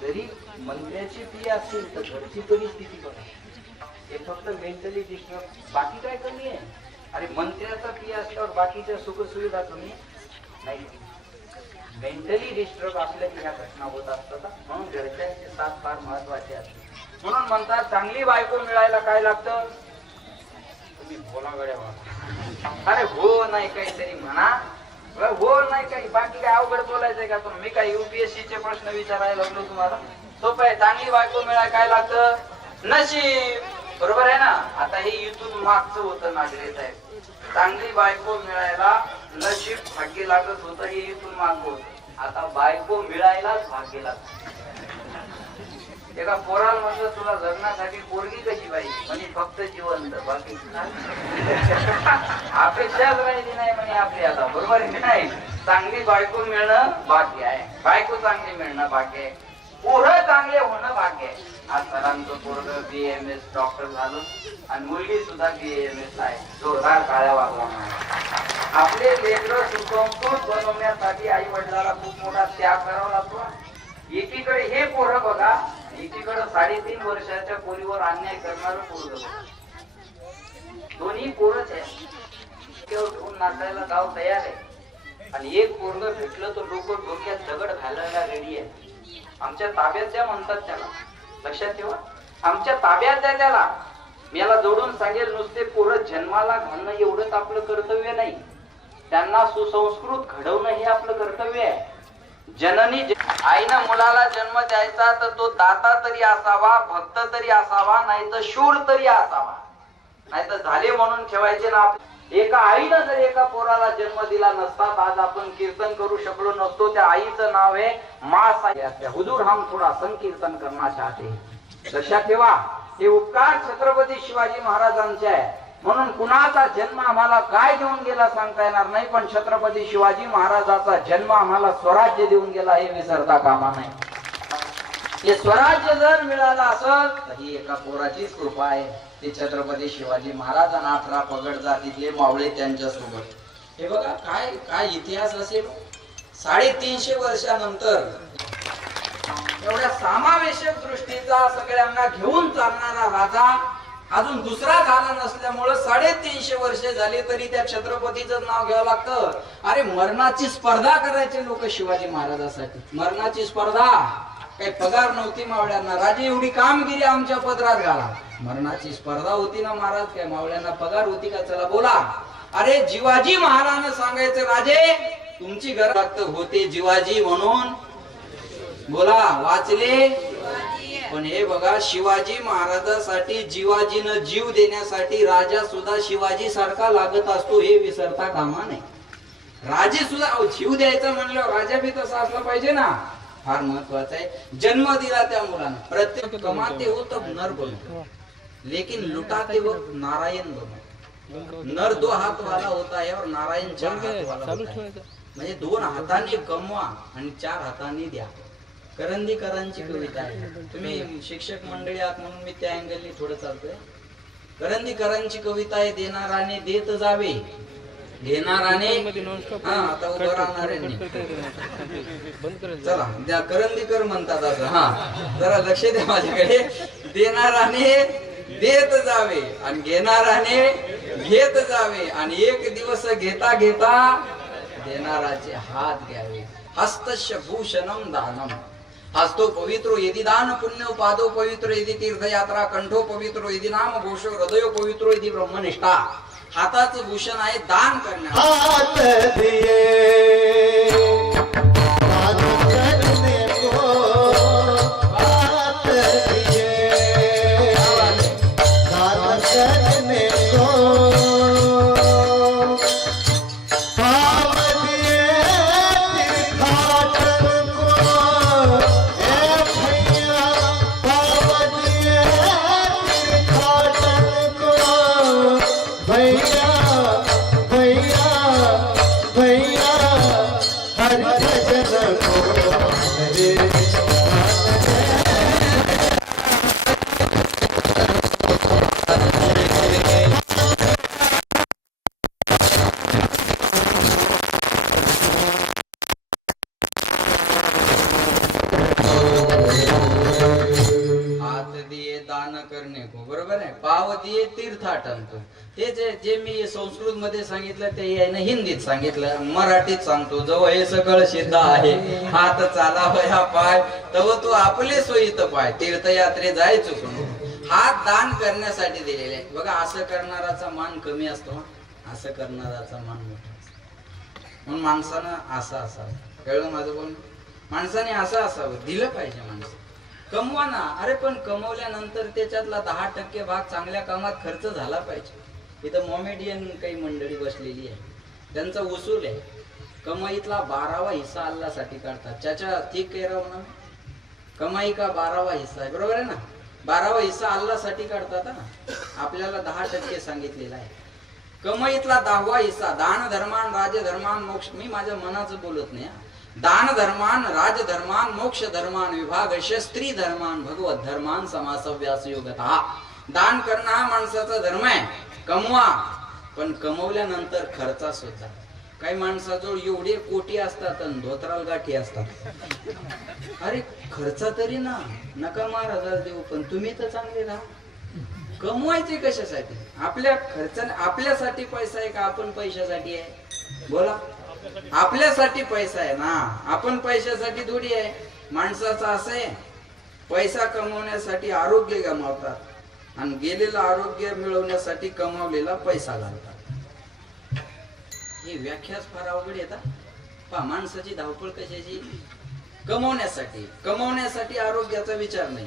जरी मंत्र्याची फी असतील तर घरची परिस्थिती बघा. हे फक्त मेंटली डिस्टर्ब, बाकी काय कमी आहे? अरे मंत्र्याचा फी असल्यावर बाकीच्या सुखसुविधा कमी नाही. मेंटली डिस्टर्ब असल्या की ह्या घटना होत असतात. म्हणून घरच्यांची साथ फार महत्वाची असते. म्हणून म्हणतात चांगली बायको मिळायला काय लागतं? तुम्ही बोला गड्या. अरे हो नाही काहीतरी म्हणा. हो नाही काही, बाकी काय अवघड बोलायचंय का तुम्ही? मी काय UPSC चे प्रश्न विचारायला लागलो तुम्हाला? सोपं आहे. चांगली बायको मिळायला काय लागतं? नशीब. बरोबर आहे ना. आता हे इथून मागचं होतं नागरे साहेब. चांगली बायको मिळायला नशीब भाग्य लागत होतं, हे इथून माग होत. आता बायको मिळायलाच भाग्य लागत. एका पोराला म्हणलं तुला लग्नासाठी पोरगी कशी पाहिजे? म्हणजे फक्त जिवंत, बाकी अपेक्षाच राहिली नाही म्हणे आपल्याला. बरोबर आहे नाही? चांगली बायको मिळणं भाग्य आहे. बायको चांगली मिळणं भाग्य आहे. पोरं चांगले होणं भाग्य आहे. आज सरांचं पोरग BAMS डॉक्टर झालं आणि मुलगी सुद्धा BAMS आहे. जोरदार काळ्या वागला. आपले लेकरं सुसंस्कृत बनवण्यासाठी आई वडिलांना खूप मोठा त्याग करावा लागतो. एकीकडे हे पोरं बघा, एकीकडे 3.5 वर्षाच्या पोरीवर अन्याय करणारं पोरग. दोन्ही पोरच आहे. ठेवून नाचायला गाव तयार आहे. आणि एक पोरग भेटलं तर लोक डोक्यात दगड घालायला रेडी आहे. आमच्या ताब्यात द्या म्हणतात त्याला. लक्षात ठेवा, आमच्या ताब्यात द्या त्याला. मी याला जोडून सांगेल, नुसते पोरं जन्माला घालणं एवढंच आपलं कर्तव्य नाही. त्यांना सुसंस्कृत घडवणं हे आपलं कर्तव्य आहे. जननी आईनं मुलाला जन्म द्यायचा तर तो दाता तरी असावा, भक्त तरी असावा, नाही तर शूर तरी असावा. नाही तर झाले म्हणून ठेवायचे ना. एका आईनं जर एका पोराला जन्म दिला नसता आज आपण कीर्तन करू शकलो नसतो. त्या आईचं नाव आहे माँ साई. हुजूर हम थोडा संकीर्तन करना चाहते. लक्षात ठेवा, हे उपकार छत्रपती शिवाजी महाराजांचे आहे. म्हणून कुणाचा जन्म आम्हाला काय देऊन गेला सांगता येणार नाही, पण छत्रपती शिवाजी महाराजाचा जन्म आम्हाला स्वराज्य देऊन गेला हे विसरता कामा नाही. हे स्वराज्य जर मिळालं असेल तर ही एका पोराचीच कृपा आहे. ते छत्रपती शिवाजी महाराज आणि 18 पगड जातीतले मावळे त्यांच्या सोबत. हे बघा काय काय इतिहास असेल. 350 वर्षानंतर एवढ्या समावेशक दृष्टीचा सगळ्यांना घेऊन चालणारा राजा अजून दुसरा झाला नसल्यामुळं 350 वर्षे झाली तरी त्या छत्रपतीचं नाव घ्यावं लागतं. अरे मरणाची स्पर्धा करायचे लोक शिवाजी महाराजांसाठी. मरणाची स्पर्धा, काही पगार नव्हती मावळ्यांना. राजे एवढी कामगिरी आमच्या पदरात घाला. मरणाची स्पर्धा होती ना महाराज, काय मावळ्यांना पगार होती का? चला बोला. अरे जिवाजी महाराजांना सांगायचं राजे तुमची गरज होते जिवाजी म्हणून. बोला वाचले. पण हे बघा शिवाजी महाराजांसाठी जिवाजीनं जीव देण्यासाठी राजा सुद्धा शिवाजी सारखा लागत असतो हे विसरता कामा नये. राजे सुद्धा जीव द्यायचा म्हणल्यावर राजा बी तसा असला पाहिजे ना. फार महत्वाचं आहे. जन्म दिला त्या मुलांना. प्रत्येक कमाते हो तब नर बनो लेकिन लुटाते हो नारायण बनो. नर 2 हात वाला होता है और नारायण 4 हात वाला होता है. म्हणजे 2 हातांनी कमवा आणि 4 हातांनी द्या. करंदीकरांची कविता आहे. तुम्ही शिक्षक मंडळी आहात म्हणून मी त्या अँगलनी थोडं चालतोय. करंदीकरांची कविता आहे. देणाराने देत जावे, घेणाराने आता उभं राहणारे. चला द्या. करंदीकर म्हणतात असं. हा जरा लक्ष द्या माझ्याकडे. देणाराने देत जावे आणि घेणाराने घेत जावे आणि एक दिवस घेता घेता देणाराचे हात घ्यावे. हस्तस्य भूषणम दानम. हस्तो पवित्रो यदि दान पुण्यो, पादो पवित्रो यदि तीर्थयात्रा, कंठो पवित्रो यदि नाम घोषो, हृदयो पवित्रो यदि ब्रह्मनिष्ठा. हाताचं भूषण आहे दान करणे. हात दिए दान करने को, हात दिए दान करने को, पाव दिए तीर्थाटन को, ए भैया पाव दिए तीर्थाटन को, भैया भैया भैया हर भजन को हरे हात दिए दान करणे को. बरोबर आहे. पाव दिए तीर्थाटन को. हे जे मी संस्कृत मध्ये सांगितलं ते याने हिंदीत सांगितलं. मराठीत सांगतो. जवळ हे सगळं सिद्ध आहे. हात चालावया पाय तव तो आपले सोयीत पाय. तीर्थयात्रे जाय चुकून. हात दान करण्यासाठी दिलेले आहे. बघा असं करणाराचा मान कमी असतो, असं करणाराचा मान मोठा असतो. म्हणून माणसानं असं असावं. कळलं माझं बोल. माणसाने असं असावं. दिलं पाहिजे माणसं. कमवा ना. अरे पण कमवल्यानंतर त्याच्यातला 10% भाग चांगल्या कामात खर्च झाला पाहिजे. इथं मॉमेडियन काही मंडळी बसलेली आहे. त्यांचा उसूल आहे कमाईतला 12वा हिस्सा अल्लासाठी काढतात. चाचा ठीक कह रहा हूं ना. कमाई का 12वा हिस्सा आहे. बरोबर आहे ना. 12वा हिस्सा अल्लासाठी काढतात ना. आपल्याला 10% सांगितलेला आहे. कमाईतला 10वा हिस्सा दान धर्मान राजधर्मान मोक्ष. मी माझ्या मनाचं बोलत नाही. दान धर्मान राजधर्मान मोक्ष धर्मान विभागश स्त्री धर्मान भगवत धर्मान समासव्यास योगता. दान करणं हा माणसाचा धर्म आहे. कमवा पण कमवल्यानंतर खर्चा सुद्धा. काही माणसाजवळ एवढे कोटी असतात आणि धोत्राल गाठी असतात. अरे खर्चा तरी ना नका महाराजाला देऊ पण तुम्ही तर चांगले राहा. कमवायचे कशासाठी? आपल्या खर्चाने. आपल्यासाठी पैसा आहे का आपण पैशासाठी आहे? बोला. आपल्यासाठी पैसा आहे ना. आपण पैशासाठी थोडी आहे. माणसाचं असं आहे पैसा कमवण्यासाठी आरोग्य गमावतात आणि गेलेलं आरोग्य मिळवण्यासाठी कमावलेला पैसा घालतात. ही व्याख्याच फार अवघड येतात. पहा माणसाची धावपळ कशाची? कमवण्यासाठी. कमवण्यासाठी आरोग्याचा विचार नाही.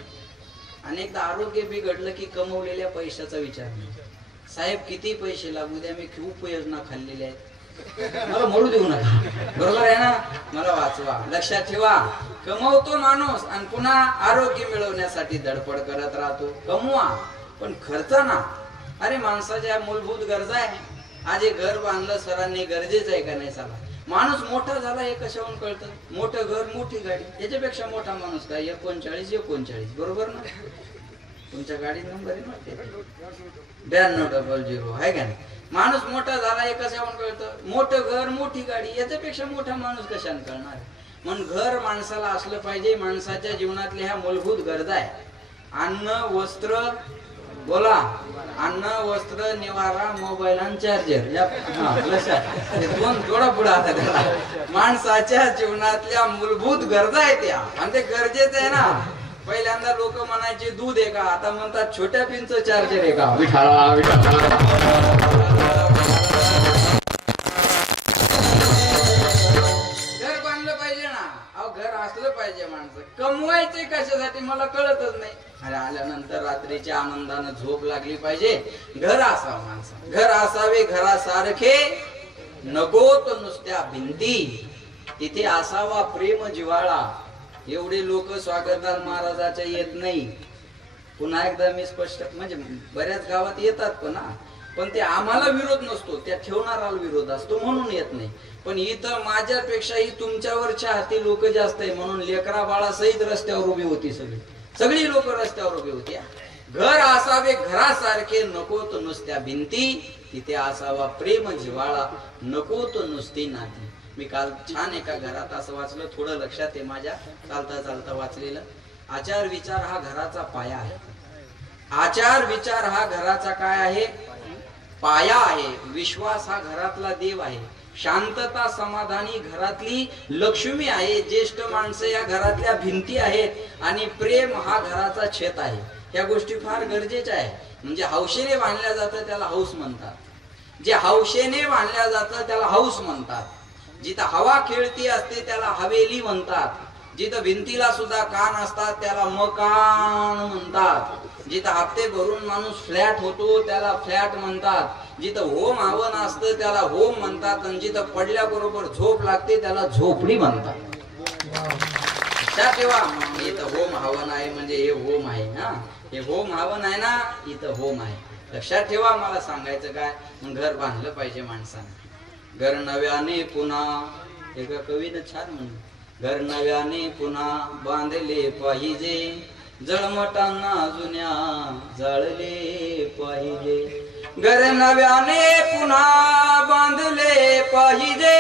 अनेकदा आरोग्य बिघडलं की कमवलेल्या पैशाचा विचार नाही. साहेब किती पैसे लागू द्या मी खूप योजना खाल्लेल्या आहेत, मला मरू देऊ नका. बरोबर आहे ना. मला वाचवा. लक्षात ठेवा. कमवतो माणूस आणि पुन्हा आरोग्य मिळवण्यासाठी धडपड करत राहतो. कमवा पण खर्चा ना. अरे माणसाच्या मूलभूत गरजा आहे. आज हे घर बांधलं सरांनी गरजेचं आहे का नाही? सांगा. माणूस मोठा झाला हे कशावरून कळतं? मोठं घर मोठी गाडी. याच्यापेक्षा मोठा माणूस काय? 39 बरोबर ना. तुमच्या गाडी नंबर आहे ना 9200 आहे का नाही? माणूस मोठा झाला हे कशावरून कळतं? मोठं घर मोठी गाडी. याच्यापेक्षा मोठा माणूस कशाने कळणार? म्हणून घर माणसाला असलं पाहिजे. माणसाच्या जीवनातल्या ह्या मूलभूत गरजा आहे. अन्न वस्त्र बोला. अन्न, वस्त्र, निवारा, मोबाईल आणि चार्जर या लक्षात हे दोन थोडा पुढे आता त्याला. माणसाच्या जीवनातल्या मूलभूत गरजा आहेत त्या आणि ते गरजेचं आहे ना. पहिल्यांदा लोक म्हणायचे दूध आहे का, आता म्हणतात छोट्या पिनचं चार्जर आहे का. विठाळा घर बांधलं पाहिजे ना. अहो घर असलं पाहिजे. माणसं कमवायचे कशासाठी मला कळतच नाही. अरे आल्यानंतर रात्रीच्या आनंदानं झोप लागली पाहिजे. घर असावं माणसं, घर असावे घरासारखे, नको तो नुसत्या भिंती. तिथे असावा प्रेम जिव्हाळा. एवढे लोक स्वागतदार महाराजाच्या येत नाही. पुन्हा एकदा मी स्पष्ट म्हणजे बऱ्याच गावात येतात पण ते आम्हाला विरोध नसतो, त्या ठेवणाराला विरोध असतो म्हणून येत नाही. पण इथं माझ्यापेक्षाही तुमच्यावरच्या हाती लोक जास्त आहे म्हणून लेकरा बाळा सहित रस्त्यावर उभी होती. सगळी लोक रस्त्यावर उभी होती. घर असावे घरासारखे, नको तो नुसत्या भिंती. तिथे असावा प्रेम जिव्हाळा, नको तो नुसती नाती. मी काल छान एका घरात असं वाचलं, थोडं लक्षात आहे माझ्या, चालता चालता वाचलेलं. आचार विचार हा घराचा पाया आहे. आचार विचार हा घराचा काय आहे, पाया आहे. विश्वास हा घरातला देव आहे. शांतता समाधानी घरातली लक्ष्मी आहे. ज्येष्ठ माणसं या घरातल्या भिंती आहेत आणि प्रेम हा घराचा छत आहे. या गोष्टी फार गरजेच्या आहे. म्हणजे हौशेने बांधल्या जातं त्याला हौस म्हणतात. जे हौशेने बांधल्या जातं त्याला हौस म्हणतात. जिथं हवा खेळती असते त्याला हवेली म्हणतात. जिथं भिंतीला सुद्धा कान असतात त्याला मकान म्हणतात. जिथं हप्ते भरून माणूस फ्लॅट होतो त्याला फ्लॅट म्हणतात. जिथं होम हवन असतं त्याला होम म्हणतात आणि जिथं पडल्याबरोबर झोप लागते त्याला झोपडी म्हणतात. तेव्हा इथं होम हवन आहे म्हणजे हे होम आहे ना, हे होम हवन आहे ना, इथं होम आहे. लक्षात ठेवा. मला सांगायचं काय, मग घर बांधलं पाहिजे माणसाने. घर नव्याने पुन्हा, एका कवीनं छान म्हणलं, घर नव्याने पुन्हा बांधले पाहिजे, जळमटांना जुन्या जाळले पाहिजे. घर नव्याने पुन्हा बांधले पाहिजे,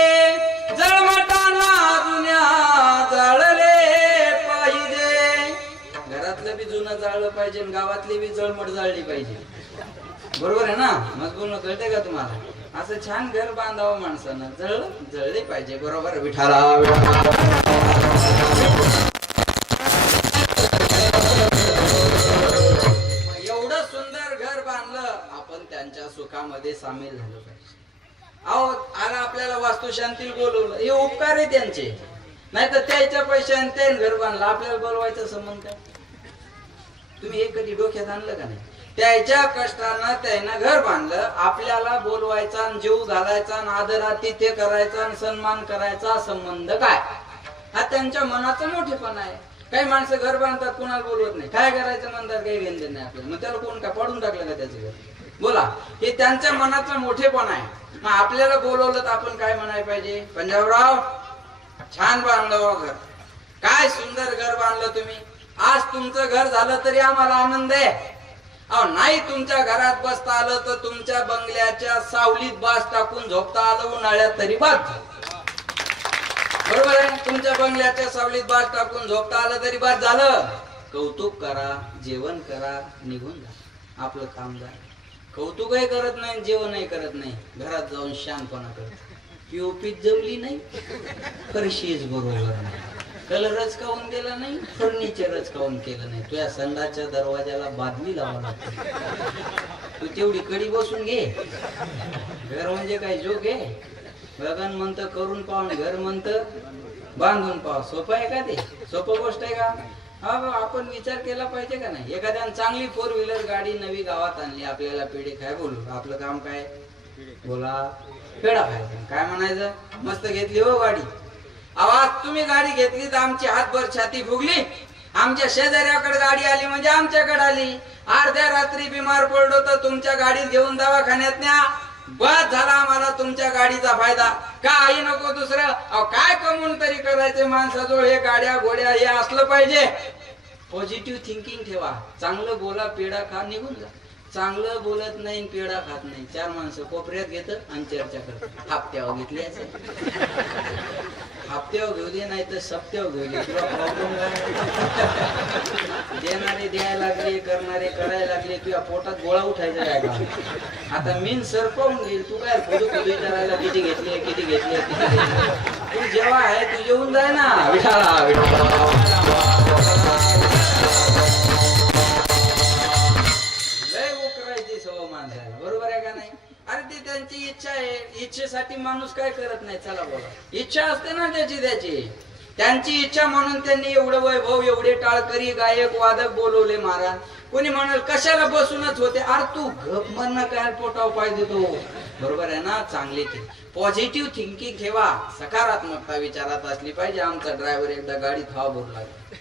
जळमटांना जुन्या जाळले पाहिजे. घरातलं बी जुनं जाळलं पाहिजे, गावातली बी जळमट जाळली पाहिजे. बरोबर आहे ना. मजबूर कळते का तुम्हाला. असं छान घर बांधावं माणसानं, जळले पाहिजे. बरोबर. विठाला एवढं सुंदर घर बांधलं आपण त्यांच्या सुखामध्ये सामील झालं पाहिजे. अहो आला आपल्याला वास्तुशांती बोलवलं, हे उपकार आहे त्यांचे. नाही तर त्याच्या पैशाने त्याने घर बांधलं, आपल्याला बोलवायचा संबंध काय. तुम्ही हे कधी डोक्यात आणलं का नाही. त्याच्या कष्टानं त्यानं घर बांधलं, आपल्याला बोलवायचा, जीव घालायचा, आदरातिथ्य करायचा, सन्मान करायचा संबंध काय. हा त्यांच्या मनाचा मोठेपणा आहे. काही माणसं घर बांधतात कुणाला बोलवत नाही, काय करायचं म्हणतात, काही घेणं नाही आपल्याला. मग त्याला कोण का पाडून टाकलं का त्याचं घर. बोला. हे त्यांच्या मनाचा मोठेपणा आहे. मग आपल्याला बोलवलं तर आपण काय म्हणायला पाहिजे, पंजाबराव छान बांधलं घर, काय सुंदर घर बांधलं तुम्ही. आज तुमचं घर झालं तरी आम्हाला आनंद आहे. अहो नाही तुमच्या घरात बसता आलं तर तुमच्या बंगल्याच्या सावलीत बास टाकून झोपता आलं उन्हाळ्यात तरी बाद. बरोबर आहे. तुमच्या बंगल्याच्या सावलीत बास टाकून झोपता आलं तरी बाद झालं. कौतुक करा, जेवण करा, निघून जा, आपलं काम जा. कौतुकही करत नाही, जेवणही करत नाही, घरात जाऊन शांतपणा करत. पीओपीत जमली नाही, फरशीच बरोबर नाही, कलरच काऊन केला नाही, फर्निचरच काऊन केलं नाही. तुझ्या संडाच्या दरवाजाला बादली लावा लागते. तू तेवढी कडी बसून घे. घर म्हणजे काय जोक आहे. बघन म्हणतं करून पाहून, घर म्हणतं बांधून पाहा. सोपं आहे का ते. सोपं गोष्ट आहे का. हा आपण विचार केला पाहिजे का नाही. एखाद्यानं चांगली 4 व्हीलर गाडी नवी गावात आणली, आपल्याला पेढे काय बोलू, आपलं काम काय बोला, पेढा खायचा. काय म्हणायचं, मस्त घेतली हो गाडी. आवाज तुम्ही गाडी घेतली तर आमची हातभर छाती फुगली. आमच्या शेजाऱ्याकडे गाडी आली म्हणजे आमच्याकडे आली. अर्ध्या रात्री बिमार पडलो तर तुमच्या गाडीत घेऊन दवाखान्यात न्या. बस झाला आम्हाला तुमच्या गाडीचा फायदा. काही नको दुसरं. अहो काय कमवून तरी करायचे माणसाजवळ. हे गाड्या घोड्या हे असलं पाहिजे. पॉझिटिव्ह थिंकिंग ठेवा. चांगलं बोला, पेढा खा, निघून जा. चांगलं बोलत नाही, पेढा खात नाही, 4 माणसं कोपऱ्यात घेत आणि चर्चा करत. हप्त्यावर घेतली हप्त्यावर घेऊ दे नाही तर सप्त्यावर घेऊ दे, तुला प्रॉब्लेम काय? देणारे द्यायला लागले, करणारे करायला लागले, तुझ्या पोटात गोळा उठायचा काय का? आता मीन सर पाहून घेईल, तू काय खोदू खोदू विचारायला किती घेतले किती घेतले किती घेतले. तू जेव्हा आहे तू जेवून जाय ना. विठाला लय करायची सवय माणसाला, बरोबर आहे का नाही? अरे ती त्यांची इच्छा आहे, इच्छेसाठी माणूस काय करत नाही. चला बोला, इच्छा असते ना त्याची त्यांची इच्छा म्हणून त्यांनी एवढं वैभव, एवढे टाळकरी गायक वादक बोलवले महाराज. कोणी म्हणाल कशाला बसूनच होते, अरे तू गप म्हणणं काय पोटाव पाहिजे तो, बरोबर आहे ना? चांगले ते पॉझिटिव्ह थिंकिंग ठेवा, सकारात्मकता विचारात असली पाहिजे. आमचा ड्रायव्हर एकदा गाडीत हवा भरू लागला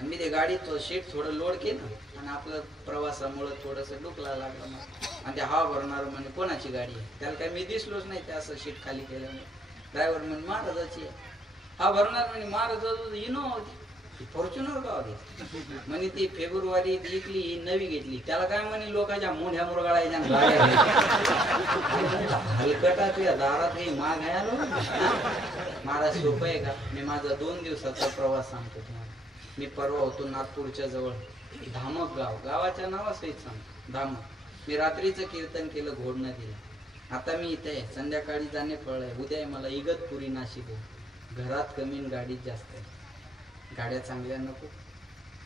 आणि मी ते गाडीत शीट थोडं लोड केलं आणि आपलं प्रवासामुळे थोडस डुकला लागलं मला. आणि ते हवा भरणार म्हणजे कोणाची गाडी आहे, त्याला काही मी दिसलोच नाही. ते असं शीट खाली केल्यामुळे ड्रायव्हर म्हणजे महाराजाची आहे. हा भरणार म्हणजे महाराज इनो होती, फॉर्च्युनर का होती म्हणे. ती फेब्रुवारी विकली, नवी घेतली. त्याला काय म्हणे, लोकांच्या मोठ्या मुरगाळायच्या गाड्या हलकटा तुझ्या दारात हे माग आहे आलो. महाराज सोपं आहे का? मी माझा 2 दिवसाचा प्रवास सांगतो तुम्हाला. मी परवा होतो नागपूरच्या जवळ धामक गाव, गावाच्या नावासहित सांगतो धामक. मी रात्रीचं कीर्तन केलं घोड नदीला. आता मी इथे आहे, संध्याकाळी जाणे फळ आहे. उद्या आहे मला इगतपुरी नाशिक आहे. घरात कमी आणि गाडीत जास्त आहे. गाड्या चांगल्या नको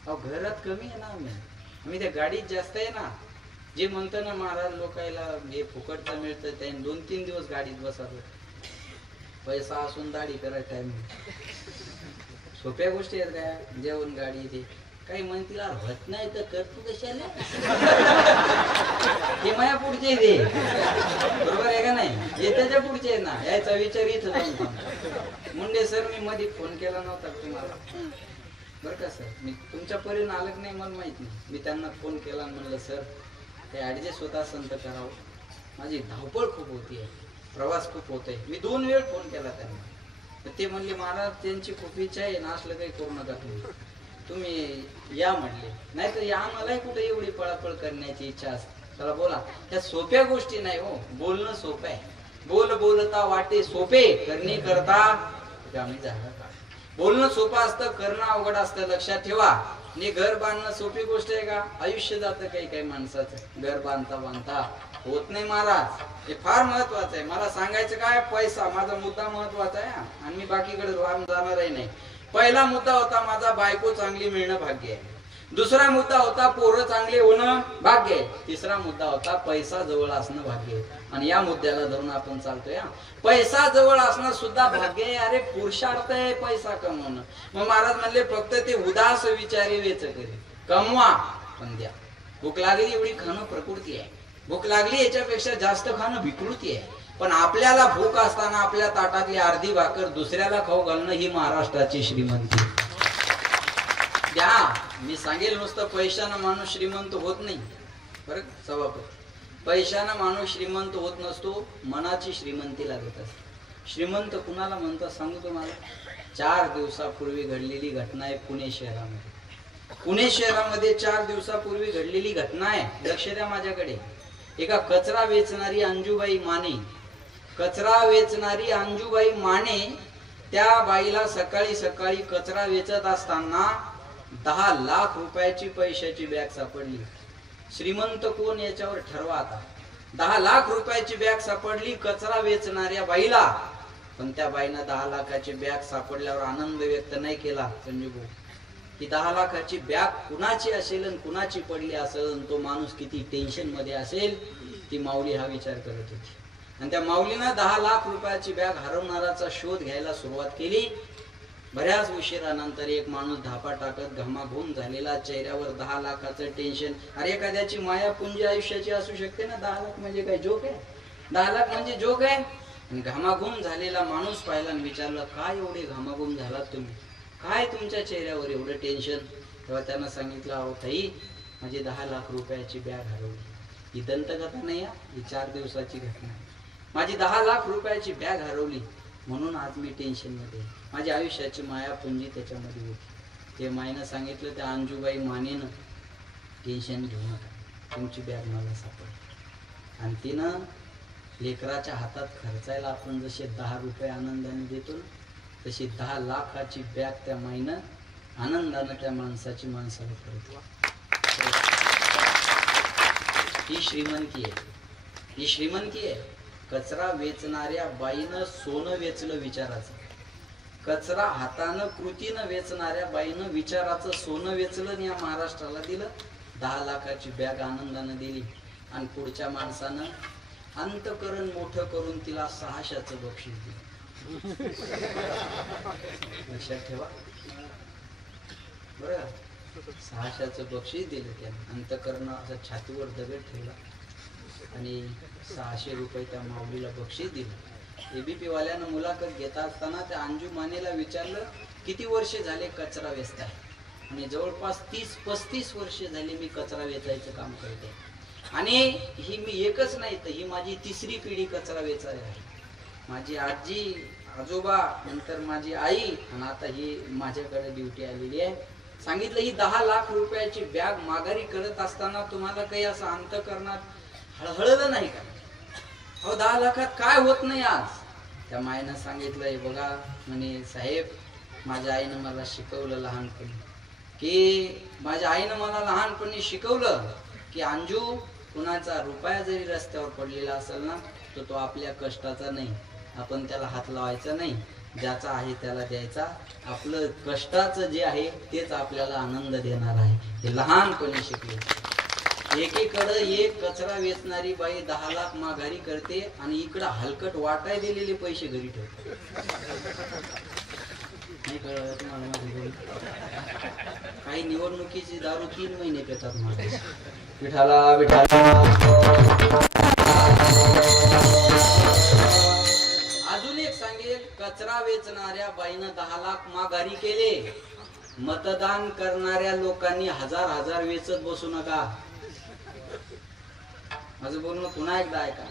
अहो, घरात कमी आहे ना मी त्या गाडीत जास्त आहे ना. जे म्हणतो ना महाराज लोकायला हे फुकटचं मिळतं, त्याने 2-3 दिवस गाडीत बसावं. पैसा असून दाढी करायला टाइम. सोप्या गोष्टी आहेत काय? जेवण गाडी ते काही म्हणतील होत नाही तर कर तू कशाला, हे माया पुढचे दे, बरोबर आहे का नाही? हे त्याच्या पुढचे आहे ना. याचा विचार इथं जाऊन मुंडे सर, मी मध्ये फोन केला नव्हता तुम्हाला बरं का सर? मी तुमच्यापर्यंत आलं नाही मला माहित नाही. मी त्यांना फोन केला आणि म्हणलं सर ते ऍडजस्ट होता संत करावं, माझी धावपळ खूप होती, प्रवास खूप होतोय. मी 2 वेळ फोन केला त्यांना. ते म्हणले महाराज त्यांची खूप इच्छा आहे ना, असलं काही करू नका तुम्ही या म्हणले. नाही तर या मलाही कुठे एवढी पळापळ करण्याची इच्छा असते. चला बोला, त्या सोप्या गोष्टी नाही हो. बोलणं सोपं आहे. बोलता वाटे सोपे, करणे करता गामी झाला का. बोलणं सोपं असतं, करणं अवघड असतं. लक्षात ठेवा. आणि घर बांधणं सोपी गोष्ट आहे का? आयुष्य जातं काही माणसाचं. घर बांधता होत नाही महाराज. हे फार महत्वाचं आहे. मला सांगायचं काय, पैसा माझा मुद्दा महत्वाचा आहे आणि मी बाकीकडे लांब जाणारही नाही. पहिला मुद्दा होता माझा बायको चांगली मिळणं भाग्य आहे. दुसरा मुद्दा होता पोरं चांगले होणं भाग्य आहे. तिसरा मुद्दा होता पैसा जवळ असणं भाग्य आहे. आणि या मुद्द्याला धरून आपण चालतोय. पैसा जवळ असणं सुद्धा भाग्य आहे. अरे पुरुषार्थ आहे पैसा कमवणं. मग महाराज म्हणले फक्त ते उदास विचारी वेच करी, कमवा पण द्या. भूक लागली एवढी खाणं प्रकृती आहे. भूक लागली याच्यापेक्षा जास्त खाणं विकृती आहे. पण आपल्याला भूक असताना आपल्या ताटातली अर्धी भाकर दुसऱ्याला खाऊ घालणं ही महाराष्ट्राची श्रीमंती. द्या. मी सांगेल नुसतं पैशानं माणूस श्रीमंत होत नाही बरं सभापती. पैशानं माणूस श्रीमंत होत नसतो, मनाची श्रीमंती लागत असते. श्रीमंत कुणाला म्हणतात सांगू तुम्हाला? 4 दिवसापूर्वी घडलेली घटना आहे पुणे शहरामध्ये. पुणे शहरामध्ये 4 दिवसापूर्वी घडलेली घटना आहे. लक्ष द्या माझ्याकडे. एका कचरा वेचणारी अंजुबाई माने, त्या बाईला सकाळी सकाळी कचरा वेचत असताना 10 लाख रुपयाची पैशाची बॅग सापडली. श्रीमंत कोण याच्यावर ठरवा आता. 10 लाख रुपयाची बॅग सापडली कचरा वेचणाऱ्या बाईला. पण त्या बाईनं 10 लाखाची बॅग सापडल्यावर आनंद व्यक्त नाही केला संजू भाऊ. की 10 लाखाची बॅग कुणाची असेल आणि कुणाची पडली असेल, तो माणूस किती टेन्शन मध्ये असेल, ती माऊली हा विचार करत होती. आणि त्या माऊलीनं 10 लाख रुपयाची बॅग हरवणाराचा शोध घ्यायला सुरुवात केली. बऱ्याच उशिरानंतर एक माणूस धापा टाकत घामाघूम झालेला, चेहऱ्यावर 10 लाखाचं टेन्शन. अरे एखाद्याची मायापुंजी आयुष्याची असू शकते ना. 10 लाख म्हणजे काय जोक आहे? 10 लाख म्हणजे जोक आहे? आणि घामाघूम झालेला माणूस पाहिला आणि विचारलं, काय एवढे घामाघूम झालात तुम्ही? काय तुमच्या चेहऱ्यावर एवढं टेन्शन? तेव्हा त्यांना सांगितलं, अहो ताई माझी 10 लाख रुपयाची बॅग हरवली. ही दंतकथा नाही, ही 4 दिवसाची घटना आहे. माझी 10 लाख रुपयाची बॅग हरवली म्हणून आज मी टेन्शन मध्ये. माझी आयुष्याची मायापुंजी त्याच्यामध्ये होती. ते मायनं सांगितलं त्या अंजुबाई मानेनं, टेन्शन घेऊ नका, तुमची बॅग मला सापडली. आणि तिनं लेकराच्या हातात खर्चायला आपण जसे 10 रुपये आनंदाने देतो ना, तशी 10 लाखाची बॅग त्या माईनं आनंदानं त्या माणसाची माणसाला परत. ही श्रीमंती आहे, ही श्रीमंती आहे. कचरा वेचणाऱ्या बाईनं सोनं वेचलं विचाराचं, कचरा हातानं कृतीनं वेचणाऱ्या बाईनं विचाराचं सोनं वेचलं आणि या महाराष्ट्राला दिलं. 10 लाखाची बॅग आनंदानं दिली आणि पुढच्या माणसानं अंतकरण मोठं करून तिला 600चं बक्षीस दिलं. लक्षात ठेवा बरं, 600चं बक्षीस दिलं त्याने. अंतकरण असं छातीवर दगड ठेवला आणि 600 रुपये त्या माऊलीला बक्षीस दिलं. एबीपी वाल्यानं मुलाखत घेत असताना त्या अंजू मानेला विचारलं किती वर्षे झाले कचरा वेचताय, आणि जवळपास 30-35 वर्षे झाली मी कचरा वेचायचं काम करते आणि ही मी एकच नाही तर ही माझी 3री पिढी कचरा वेचायला आहे. माझी आजी आजोबा नंतर माझी आई आणि आता ही माझ्याकडे ड्युटी आलेली आहे. सांगितलं ही 10 लाख रुपयाची बॅग माघारी करत असताना तुम्हाला काही असं अंतकरणात हळहळलं नाही का? अहो 10 लाखात काय होत नाही आज. त्या मायनं सांगितलंय बघा म्हणे साहेब, माझ्या आईनं मला शिकवलं लहानपणी की माझ्या आईनं मला लहानपणी शिकवलं की अंजू, कुणाचा रुपया जरी रस्त्यावर पडलेला असेल ना तर तो आपल्या कष्टाचा नाही, आपण त्याला हात लावायचा नाही, ज्याचा आहे त्याला द्यायचा. आपलं कष्टाचं जे आहे तेच आपल्याला आनंद देणार आहे. हे लहानपणी शिकले. एकीकडं एक कचरा वेचणारी बाई 10 लाख माघारी करते आणि इकडं हलकट वाटाय दिलेले पैसे घरी ठेवते. नाही कळलं तुम्हाला माझी? काही निवडणुकीची दारू 3 महिने पितात माझे. विठाला विठाला. अजून एक सांगेल, कचरा वेचणाऱ्या बाईनं 10 लाख माघारी केले. मतदान करणाऱ्या लोकांनी 1000 वेचत बसू नका. माझं बोलणं पुन्हा एकदा ऐका.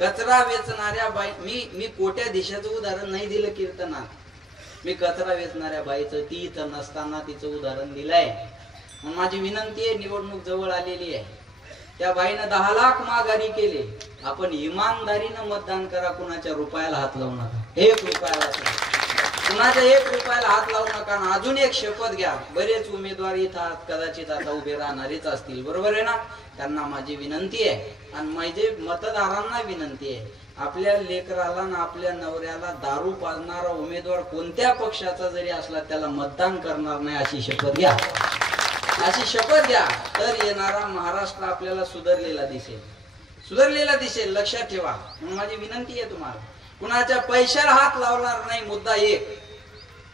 कचरा वेचणाऱ्या बाई, मी कोट्याधीशाचं उदाहरण नाही दिलं कीर्तनात, मी कचरा वेचणाऱ्या बाईचं ती इथं नसताना तिचं उदाहरण दिलंय. मग माझी विनंती आहे, निवडणूक जवळ आलेली आहे, त्या बाईनं 10 लाख माघारी केले. आपण इमानदारीनं मतदान करा, कुणाच्या रुपयाला हात लावू नका. 1 रुपयाला कुणाच्या 1 रुपयाला हात लावू नका. अजून एक शपथ घ्या. बरेच उमेदवार इथं कदाचित आता उभे राहणारेच असतील, बरोबर आहे ना? त्यांना माझी विनंती आहे आणि माझे मतदारांना विनंती आहे, आपल्या लेकराला ना आपल्या नवऱ्याला दारू पाजणारा उमेदवार कोणत्या पक्षाचा जरी असला त्याला मतदान करणार नाही अशी शपथ घ्या. अशी शपथ घ्या, तर येणारा महाराष्ट्र आपल्याला सुधारलेला दिसेल, सुधारलेला दिसेल. लक्षात ठेवा. म्हणून माझी विनंती आहे तुम्हाला, कुणाच्या पैशाला हात लावणार नाही. मुद्दा 1,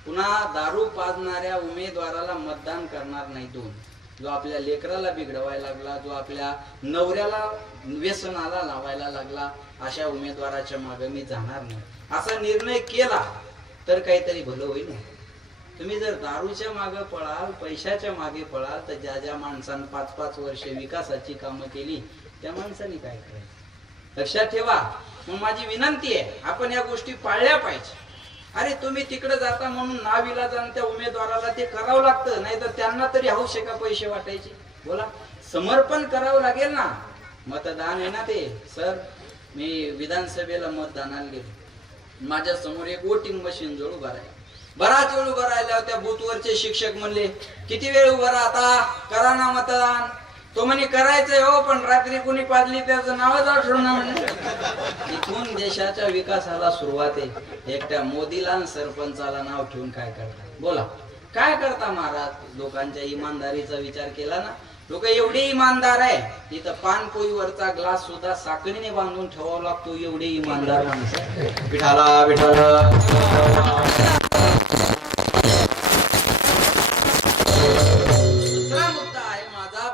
पुन्हा दारू पाजणाऱ्या उमेदवाराला मतदान करणार नाही. 2, जो आपल्या लेकराला बिघडवायला लागला, जो आपल्या नवऱ्याला व्यसनाला लावायला लागला, अशा उमेदवाराच्या मागे मी जाणार नाही. असा निर्णय केला तर काहीतरी भलं होईल. तुम्ही जर दारूच्या मागे पळाल, पैशाच्या मागे पळाल, तर ज्या ज्या माणसानं 5-5 वर्षे विकासाची कामं केली त्या माणसाने काय करायचं? लक्षात ठेवा. मग माझी विनंती आहे, आपण या गोष्टी पाळल्या पाहिजे. अरे तुम्ही तिकडे जाता म्हणून नाविलाजानं त्या उमेदवाराला ते करावं लागतं, नाही तर त्यांना तरी हौस आहे का पैसे वाटायचे? बोला, समर्पण करावं लागेल ना. मतदान आहे ना ते. सर, मी विधानसभेला मतदानाला गेलो, माझ्या समोर एक वोटिंग मशीन जवळ उभा राहिला. बराच वेळ उभा राहिल्या. त्या बूथवरचे शिक्षक म्हणले, किती वेळ उभा राहता, करा ना मतदान. तो म्हणे करायचंय हो, पण रात्री कोणी पाजली त्याचं नावच आठवण ना म्हणे. इथून देशाच्या विकासाला सुरुवात आहे. एकट्या मोदीला आणि सरपंचाला नाव ठेवून काय करता? बोला, काय करता महाराज? लोकांच्या इमानदारीचा विचार केला ना. लोक एवढे इमानदार आहे, तिथं पानपोईवरचा ग्लास सुद्धा साखळीने बांधून ठेवावा लागतो, एवढे इमानदार माणसं. विठाला विठाला.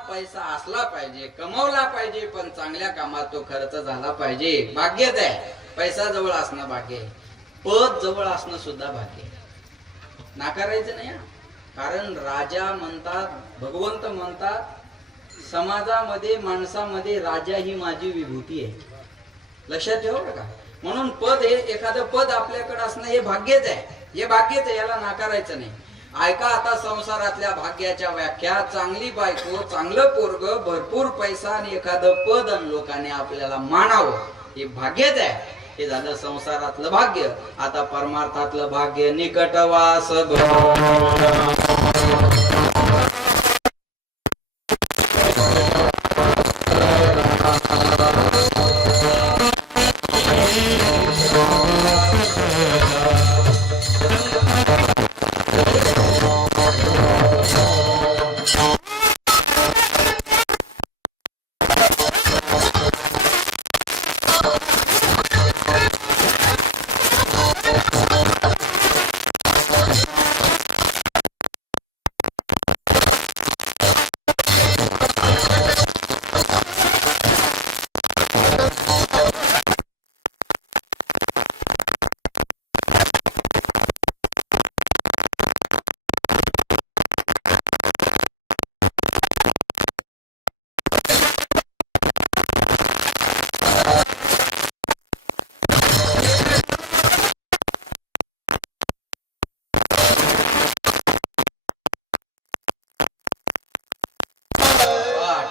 पैसा असला पाहिजे, कमवला पाहिजे, पण चांगल्या कामात तो खर्च झाला पाहिजे. भाग्यच आहे. पैसा जवळ असणं भाग्य आहे, पद जवळ असणं सुद्धा भाग्य आहे. नाकारायचं नाही. कारण राजा म्हणतात, भगवंत म्हणतात, समाजामध्ये माणसामध्ये राजा ही माझी विभूती आहे. लक्षात ठेवा का? म्हणून पद हे, एखादं पद आपल्याकडे असणं हे भाग्यच आहे. हे भाग्यच आहे, याला नाकारायचं नाही. ऐका आता संसारातल्या भाग्याच्या व्याख्या. चांगली बायको, चांगलं पोरग, भरपूर पैसा आणि एखादं पद आणि लोकांनी आपल्याला मानावं, हे भाग्यच आहे. हे झालं संसारातलं भाग्य. आता परमार्थातलं भाग्य निकटवास गो.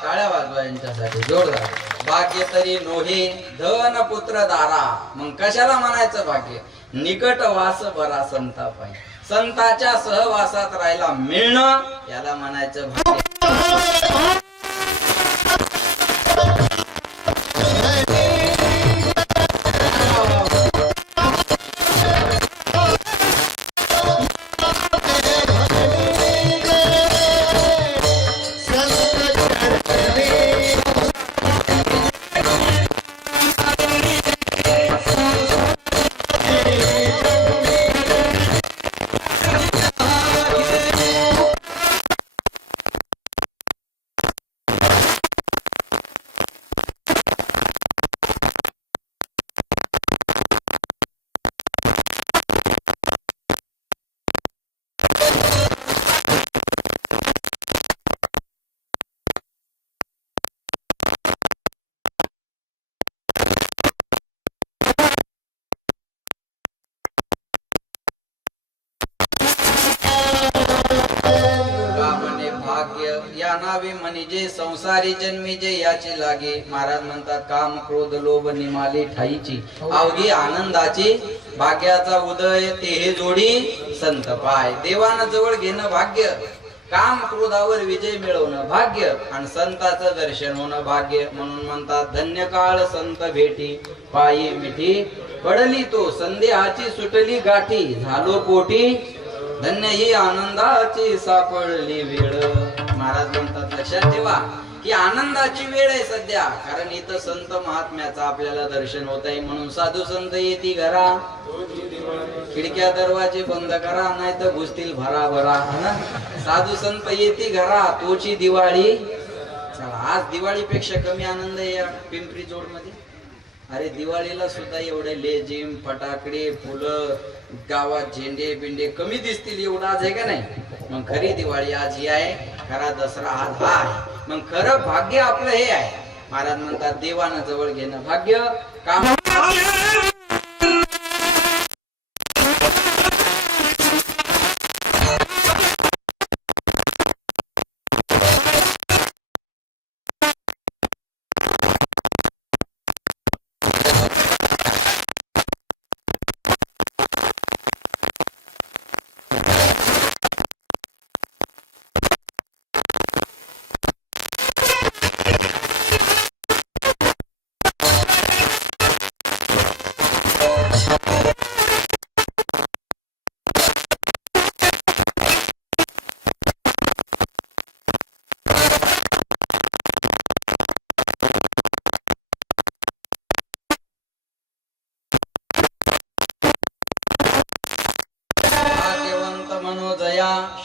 टाळ्या वाजवा यांच्यासाठी जोरदार. भाग्य तरी नोहे धन पुत्र दारा. मग कशाला म्हणायचं भाग्य? निकट वास बरा संता पायी. संताच्या सहवासात राहायला मिळणं याला म्हणायचं भाग्य. या नावे म्हणजे संसारी जन्मी जे याची लागे. महाराज म्हणतात काम क्रोध लोभ निमाली ठाईची. अवघी आनंदाची भाग्याचा उदय ते हे जोडी संत पाय. देवानं जवळ घेणं भाग्य. काम क्रोधावर विजय मिळवणं भाग्य. आणि संताचं दर्शन होणं भाग्य. म्हणून म्हणतात धन्य काळ संत भेटी पायी मिठी. पडली तो संदेहाची सुटली गाठी. झालो पोटी धन्य ही आनंदाची सापडली वेळ. महाराज म्हणतात लक्षात ठेवा की आनंदाची वेळ आहे सध्या. कारण इथं संत महात्म्याचं आपल्याला दर्शन होत आहे. म्हणून साधू संत येती घरा. खिडक्या दरवाजे बंद करा नाही तर घुसतील भरा भरा. साधू संत येती घरा तोची दिवाळी. चला आज दिवाळीपेक्षा कमी आनंद आहे या पिंपरी जोड मध्ये. अरे दिवाळीला सुद्धा एवढे लेझिम फटाकडे फुलं गावात झेंडे बिंडे कमी दिसतील एवढं आज आहे का नाही. मग खरी दिवाळी आज ही आहे. खरा दसरा आज हा आहे. मग खरं भाग्य आपलं हे आहे. महाराज म्हणतात देवानं जवळ घेणं भाग्य. काम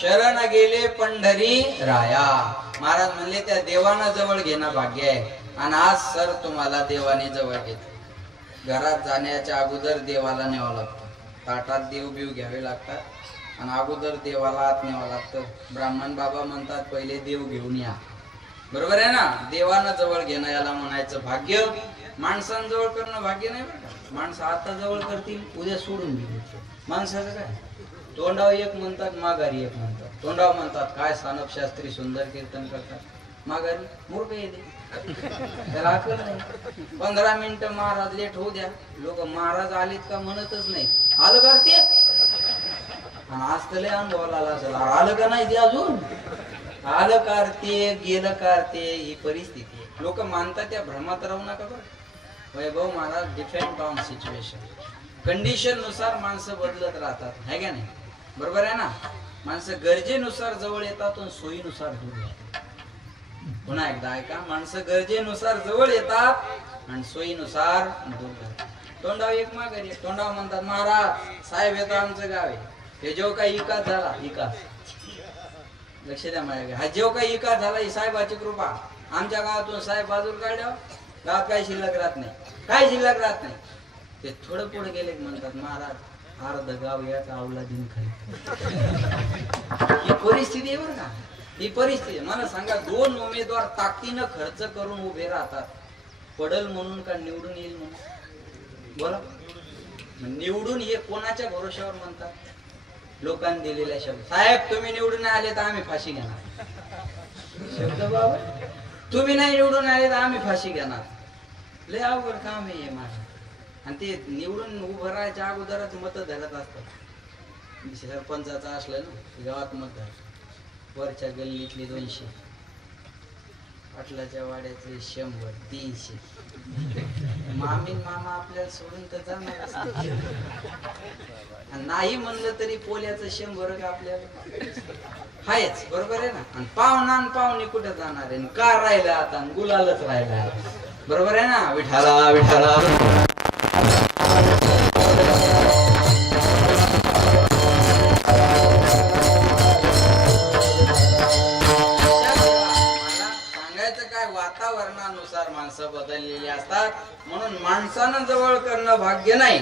शरण गेले पंढरी राया. महाराज म्हणले त्या देवानं जवळ घेणं भाग्य आहे. आणि आज सर तुम्हाला देवाने जवळ घेत. घरात जाण्याच्या अगोदर देवाला न्यावं लागतं. ताटात देव बिव घ्यावे लागतात आणि अगोदर देवाला आत न्यावं लागतं. ब्राह्मण बाबा म्हणतात पहिले देव घेऊन या. बरोबर आहे ना. देवानं जवळ घेणं याला म्हणायचं भाग्य. माणसांजवळ करणं भाग्य नाही बरं का. माणसं आता जवळ करतील उद्या सोडून देईल. माणसाचं काय तोंडाव एक म्हणतात माघारी एक म्हणतात. तोंडाव म्हणतात काय सानप शास्त्री सुंदर कीर्तन करतात. माघारी मूर्ख येते. त्याला अक्कल नाही. 15 मिनिटं महाराज लेट होऊ द्या, लोक महाराज आलेत का म्हणतच नाही. आलं का रे ते? आणि आज तर लय अनुभवाला आला असेल, आलं का नाही ते अजून? आलं का रे ते, गेलं का रे ते, ही परिस्थिती आहे. लोक मानतात त्या भ्रमात राहू नका बरं. Vaibhav Maharaj depend on situation, condition नुसार माणसं बदलत राहतात, है का नाही? बरोबर आहे ना? माणसं गरजेनुसार जवळ येतात आणि सोयीनुसार दूर जातात. पुन्हा एकदा ऐका, माणसं गरजेनुसार जवळ येतात आणि सोयीनुसार दूर जातात. तोंडाव एक माघारी, तोंडाव म्हणतात महाराज साहेब येतो आमचं गाव आहे, हे जेव्हा काही विकास झाला, विकास लक्ष द्या माझ्या, हा जेव्हा काही विकास झाला ही साहेबाची कृपा. आमच्या गावातून साहेब बाजूला काढल्यावर गावात काही शिल्लक राहत नाही, काही शिल्लक राहत नाही. ते थोडं पुढे गेले म्हणतात महाराज अर्ध गाव याच आवला दिन खाली. ही परिस्थिती आहे बरं का, ही परिस्थिती. मला सांगा, 2 उमेदवार ताकदीनं खर्च करून उभे राहतात, पडल म्हणून का निवडून येईल म्हणून? बोला, निवडून हे कोणाच्या भरोशावर म्हणतात? लोकांनी दिलेल्या शब्द. साहेब तुम्ही निवडून आले तर आम्ही फाशी घेणार. शब्द बाबा, तुम्ही नाही निवडून आले तर आम्ही फाशी घेणार. लय अवघड काम आहे माझं. आणि ते निवडून उभं राहायच्या अगोदरच मत धरत असतात. सरपंचाचं असलं ना गावात मत धरत, वरच्या गल्लीतले 200, पाटलाच्या वाड्यातले 100, 300. मामी मामा आपल्याला सोडून तर जाणार नाही म्हणलं तरी पोल्याचं 100 आपल्याला हायच. बरोबर आहे ना? आणि पाहुणा पाहुणे कुठे जाणार आहे? का राहिला आता? गुलालच राहिला. बरोबर आहे ना? विठाला विठाला. वातावरणानुसार माणसं बदललेली असतात. म्हणून माणसानं जवळ करणं भाग्य नाही,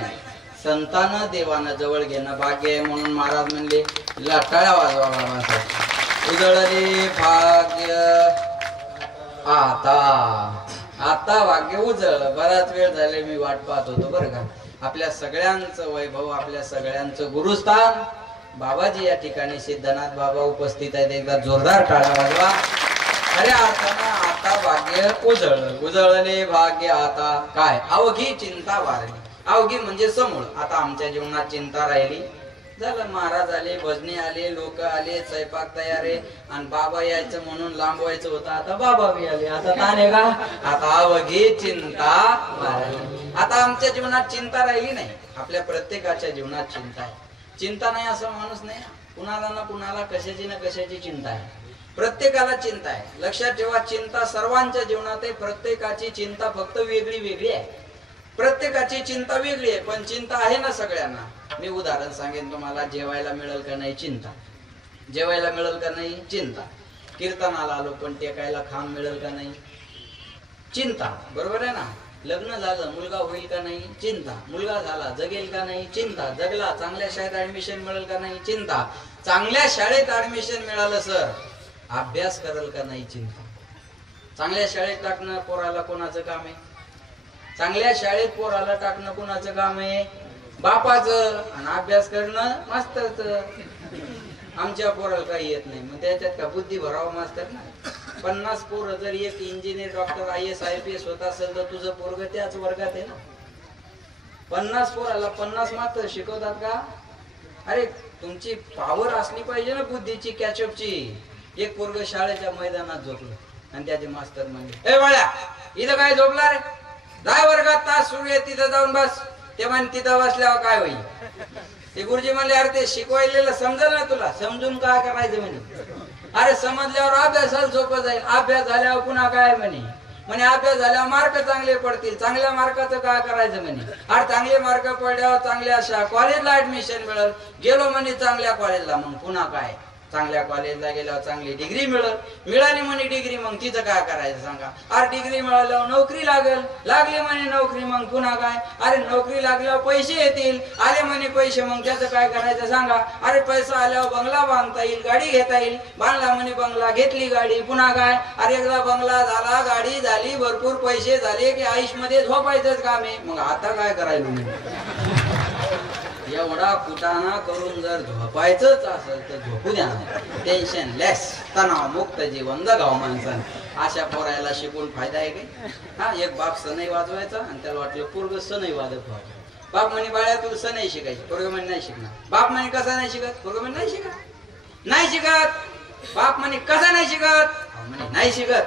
संतानं देवानं जवळ घेणं भाग्य आहे. म्हणून महाराज म्हणले टाळ्या वाजवा माणसात. उजळले भाग्य आता, आता भाग्य उजळलं. बराच वेळ झाले मी वाट पाहत होतो बरं का. आपल्या सगळ्यांचं वैभव, आपल्या सगळ्यांचं गुरुस्थान बाबाजी या ठिकाणी सिद्धनाथ बाबा उपस्थित आहेत. एकदा जोरदार टाळ्या वाजवा. खऱ्या अर्थानं आता भाग्य उजळलं. उजळले भाग्य आता. काय? अवघी चिंता वारली. अवघी म्हणजे समूळ. आता आमच्या जीवनात चिंता राहिली. झालं, महाराज आले, भजने आले, लोक आले, स्वयंपाक तयार आहे. आणि बाबा यायचं म्हणून लांबवायचं होतं, आता बाबा बी आले. आता ताने का? आता अवघी चिंता वारली. आता आमच्या जीवनात चिंता राहिली नाही. आपल्या प्रत्येकाच्या जीवनात चिंता आहे. चिंता नाही असं माणूस नाही. कुणाला ना कुणाला कशाची ना कशाची चिंता आहे. प्रत्येकाला चिंता आहे. लक्षात ठेवा, चिंता सर्वांच्या जीवनात आहे. प्रत्येकाची चिंता फक्त वेगळी वेगळी आहे. प्रत्येकाची चिंता वेगळी आहे, पण चिंता आहे ना सगळ्यांना. मी उदाहरण सांगेन तुम्हाला. जेवायला मिळेल का नाही चिंता, जेवायला मिळेल का नाही चिंता. कीर्तनाला आलो पण टेकायला खांब मिळेल का नाही चिंता. बरोबर आहे ना? लग्न झालं, मुलगा होईल का नाही चिंता. मुलगा झाला, जगेल का नाही चिंता. जगला, चांगल्या शाळेत ऍडमिशन मिळेल का नाही चिंता. चांगल्या शाळेत ऍडमिशन मिळालं सर, अभ्यास करेल का नाही चिंता. चांगल्या शाळेत टाकणं पोराला कोणाचं काम आहे? चांगल्या शाळेत पोराला टाकणं कोणाचं काम आहे? बापाचं. आणि अभ्यास करणं मास्तरचं. आमच्या पोराला काही येत नाही, मग त्याच्यात का बुद्धी भरावा मास्तर ना. 50 पोरं जर एक इंजिनियर, डॉक्टर, IAS, IPS होत असेल तर तुझं पोरग त्याच वर्गात आहे ना. 50 पोराला 50 मास्तर शिकवतात का? अरे तुमची पावर असली पाहिजे ना बुद्धीची, कॅचअपची. एक पोरग शाळेच्या मैदानात झोपलं आणि त्याचे मास्तर म्हणले, ए बाळा इथं काय झोपला रे? जाय वर्गात, तास सुरू आहे, तिथं जाऊन बस. ते म्हणे तिथं बसल्यावर काय होईल? ते गुरुजी म्हणले, अरे ते शिकवायलेलं समजेल ना तुला? समजून काय करायचं म्हणे? अरे समजल्यावर अभ्यासाला सोपं जाईल. अभ्यास झाल्यावर पुन्हा काय म्हणे? म्हणे अभ्यास झाल्यावर मार्क चांगले पडतील. चांगल्या मार्काचं काय करायचं म्हणे? अरे चांगले मार्क पडल्यावर चांगल्या कॉलेजला ऍडमिशन मिळेल. गेलो म्हणे चांगल्या कॉलेजला, मग पुन्हा काय? चांगल्या कॉलेजला गेल्यावर चांगली डिग्री मिळेल. मिळाली म्हणे डिग्री, मग तिचं काय करायचं सांगा? अरे डिग्री मिळाल्यावर नोकरी लागेल. लागली म्हणे नोकरी, मग पुन्हा काय? अरे नोकरी लागल्यावर पैसे येतील. आले म्हणे पैसे, मग त्याचं काय करायचं सांगा? अरे पैसा आल्यावर बंगला बांधता येईल, गाडी घेता येईल. बांधला म्हणे बंगला, घेतली गाडी, पुन्हा काय? अरे एकदा बंगला झाला, गाडी झाली, भरपूर पैसे झाले की आयुष मध्ये झोपायचंच काम आहे. मग आता काय करायला? एवढा कुटाणा करून जर झोपायचंच असेल तर झोपू द्या. टेन्शन लेस, तणाव मुक्त जीवन जगावं माणसाने. अशा पोरायला शिकून फायदा आहे काही? हा, एक बाप सनई वाजवायचा आणि त्याला वाटलं पोरग सनई वाजत व्हावं. बाप म्हणे बाळ्या तू सनई शिकायची, पोरग म्हणे नाही शिकणार. बाप म्हणे कसा नाही शिकत, पोरग म्हणे नाही शिकत. नाही शिकत. बाप म्हणे कसा नाही शिकत, म्हणे नाही शिकत.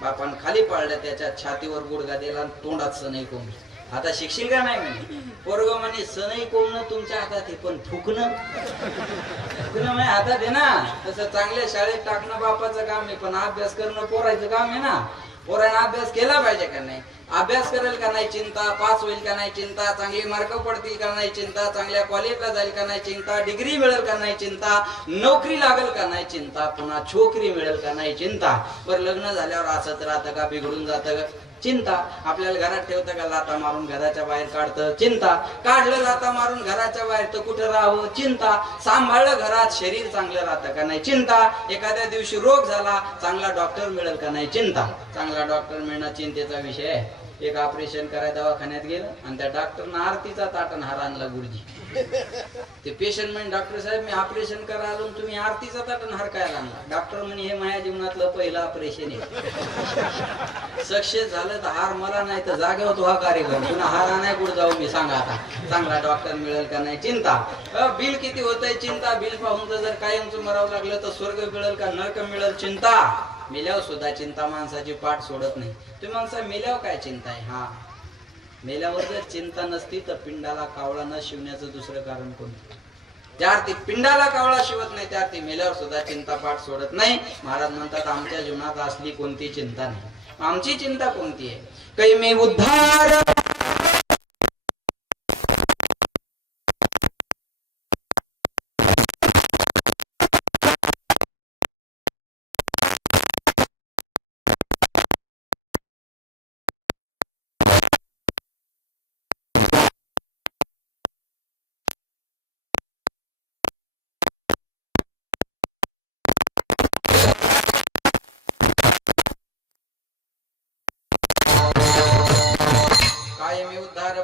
बापान खाली पाळलं, त्याच्या छातीवर गुडघा दिला आणि तोंडात सनई कोंबली. आता शिकशील का नाही म्हणे. पोरग म्हणे सनई कोंबणं तुमच्या हातात आहे, पण फुकणं म्हणे हातात आहे ना. तसं चांगल्या शाळेत टाकणं बापाचं काम आहे, पण अभ्यास करणं पोरायचं काम आहे ना. पोरांना अभ्यास केला पाहिजे का नाही, अभ्यास करेल का नाही चिंता, पास होईल का नाही चिंता, चांगली मार्क पडतील का नाही चिंता, चांगल्या कॉलेजला जाईल का नाही चिंता, डिग्री मिळेल का नाही चिंता, नोकरी लागेल का नाही चिंता, पुन्हा छोकरी मिळेल का नाही चिंता. बरं लग्न झाल्यावर असंच राहतं का, बिघडून जातं चिंता. आपल्याला घरात ठेवतं का, लाता मारून घराच्या बाहेर काढतं चिंता. काढलं लाता मारून घराच्या बाहेर तर कुठं राहावं चिंता. सांभाळलं घरात शरीर चांगलं राहतं का नाही चिंता. एखाद्या दिवशी रोग झाला, चांगला डॉक्टर मिळेल का नाही चिंता. चांगला डॉक्टर मिळणं चिंतेचा विषय आहे. एक ऑपरेशन करायला दवाखान्यात गेलं आणि त्या डॉक्टरनं आरतीचा ताटण हार आणला गुरुजी. ते पेशंट म्हणे डॉक्टर साहेब मी ऑपरेशन करा आलो, तुम्ही आरतीचा ताटण हार काय आणला. डॉक्टर म्हणे हे माझ्या जीवनातलं पहिलं ऑपरेशन आहे. सक्सेस झालं तर हार मला नाही तर जागे होतो हा कार्यक्रम. पुन्हा हार आणाय कुठं जाऊ मी सांगा आता. चांगला डॉक्टर मिळेल का नाही चिंता. बिल किती होतंय चिंता. बिल पाहून जर कायमचं मरावं लागलं तर स्वर्ग मिळेल का नरक मिळेल चिंता. मेल्यावर सुद्धा चिंता माणसाची पाठ सोडत नाही. तुम्ही माणसा मेल्यावर काय चिंता आहे. हा, मेल्यावर जर चिंता नसती तर पिंडाला कावळा न शिवण्याचं दुसरं कारण कोणतं. ज्या अर्थी पिंडाला कावळा शिवत नाही त्या अर्थी मेल्यावर सुद्धा चिंता पाठ सोडत नाही. महाराज म्हणतात आमच्या जीवनात असली कोणती चिंता नाही. आमची चिंता कोणती आहे. काही मी उद्धार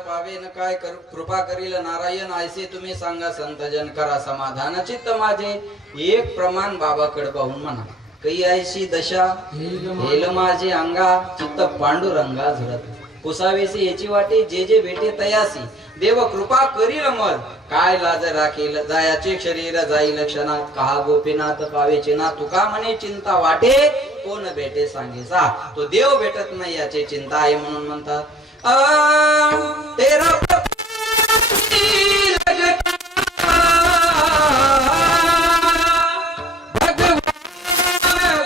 पावे न काय कृपा करील नारायण. ऐसे तुम्ही सांगा संतजन करा समाधान चित्त माझे. एक प्रमाण बाबाकडे पाहून म्हणा काही ऐशी दशा हेल माझे अंगा चित्त पांडुरंगा झुरत. पुसावेसी याची वाटे जे जे भेटे तयासी. देव कृपा करील मल काय लाज राखील. जायाचे शरीर जाईल क्षणात कहा गोपीनाथ पावेचे ना. तुका म्हणे चिंता वाटे कोण भेटे सांगेसा. तो देव भेटत नाही याची चिंता आहे. म्हणून म्हणतात तेरा भगवान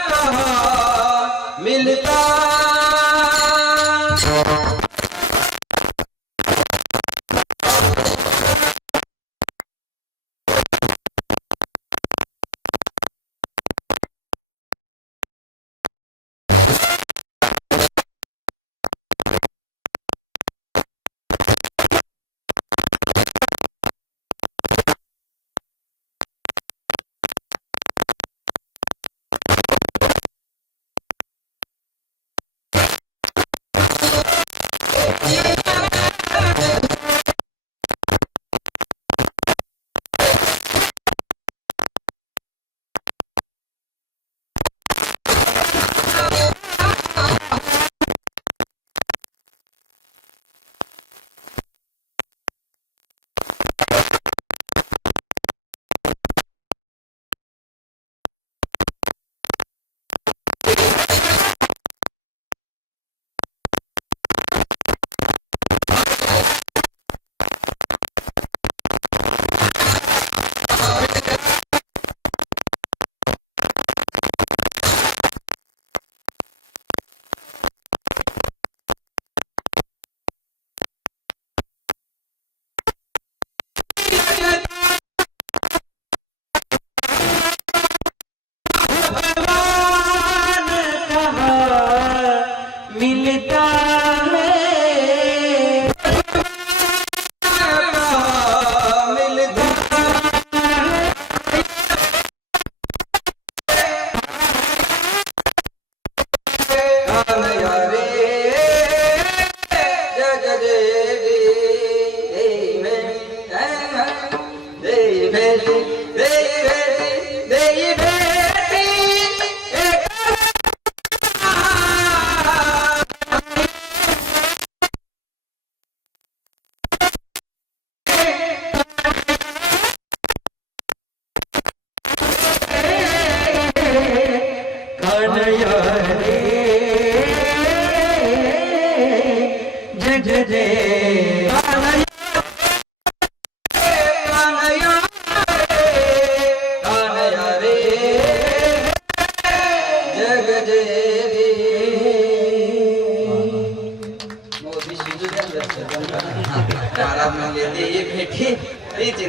कहा मिलता.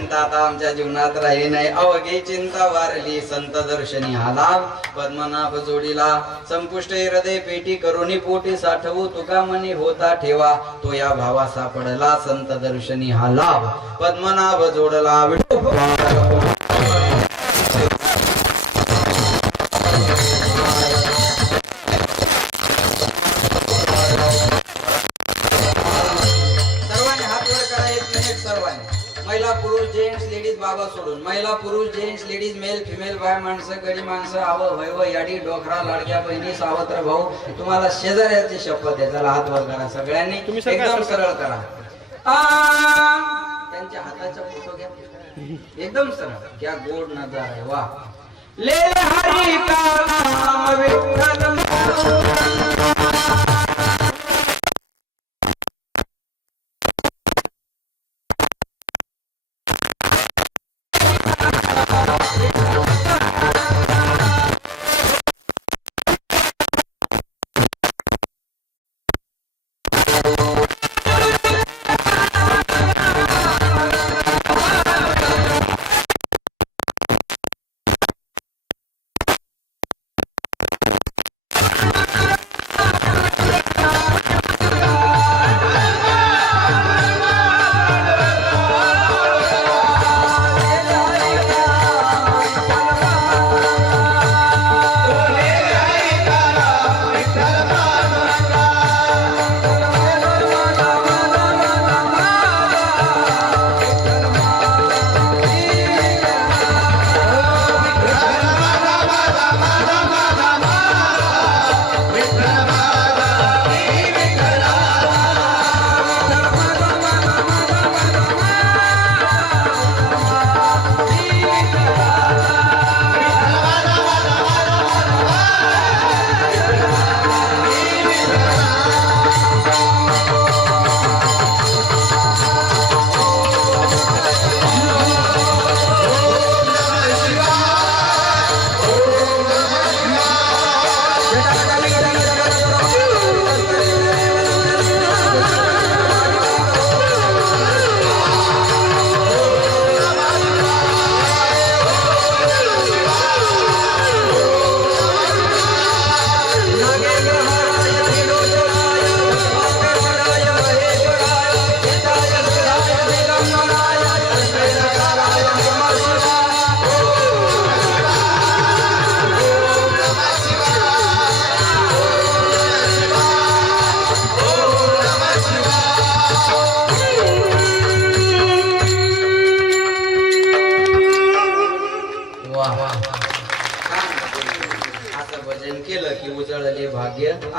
चिंता आता आमच्या जीवनात राहिली नाही. अवघी चिंता वारली संत दर्शनी हा लाभ. पद्मनाभ जोडीला संपुष्ट हृदय पेटी करुणी पोटी साठवू तुका मनी होता ठेवा. तो या भावा सापडला संत दर्शनी हा लाभ. पद्मनाभ जोडला विठोबा. महिला पुरुष जेंट्स लेडीज बाबा सोडून महिला पुरुष जेंट्स लेडीज मेल फिमेल बाय माणसं गडी माणसं आव वैव याडी डोकरा लाडक्या बहिणी सावत्र भाऊ तुम्हाला शेजाऱ्याची शपथ आहे. चला हात वर करा सगळ्यांनी एकदम सरळ करा. त्यांच्या हाताचा फोटो घ्या एकदम सरळ. क्या गोड नजारा आहे वा. ले हरी का नाम विठ्ठल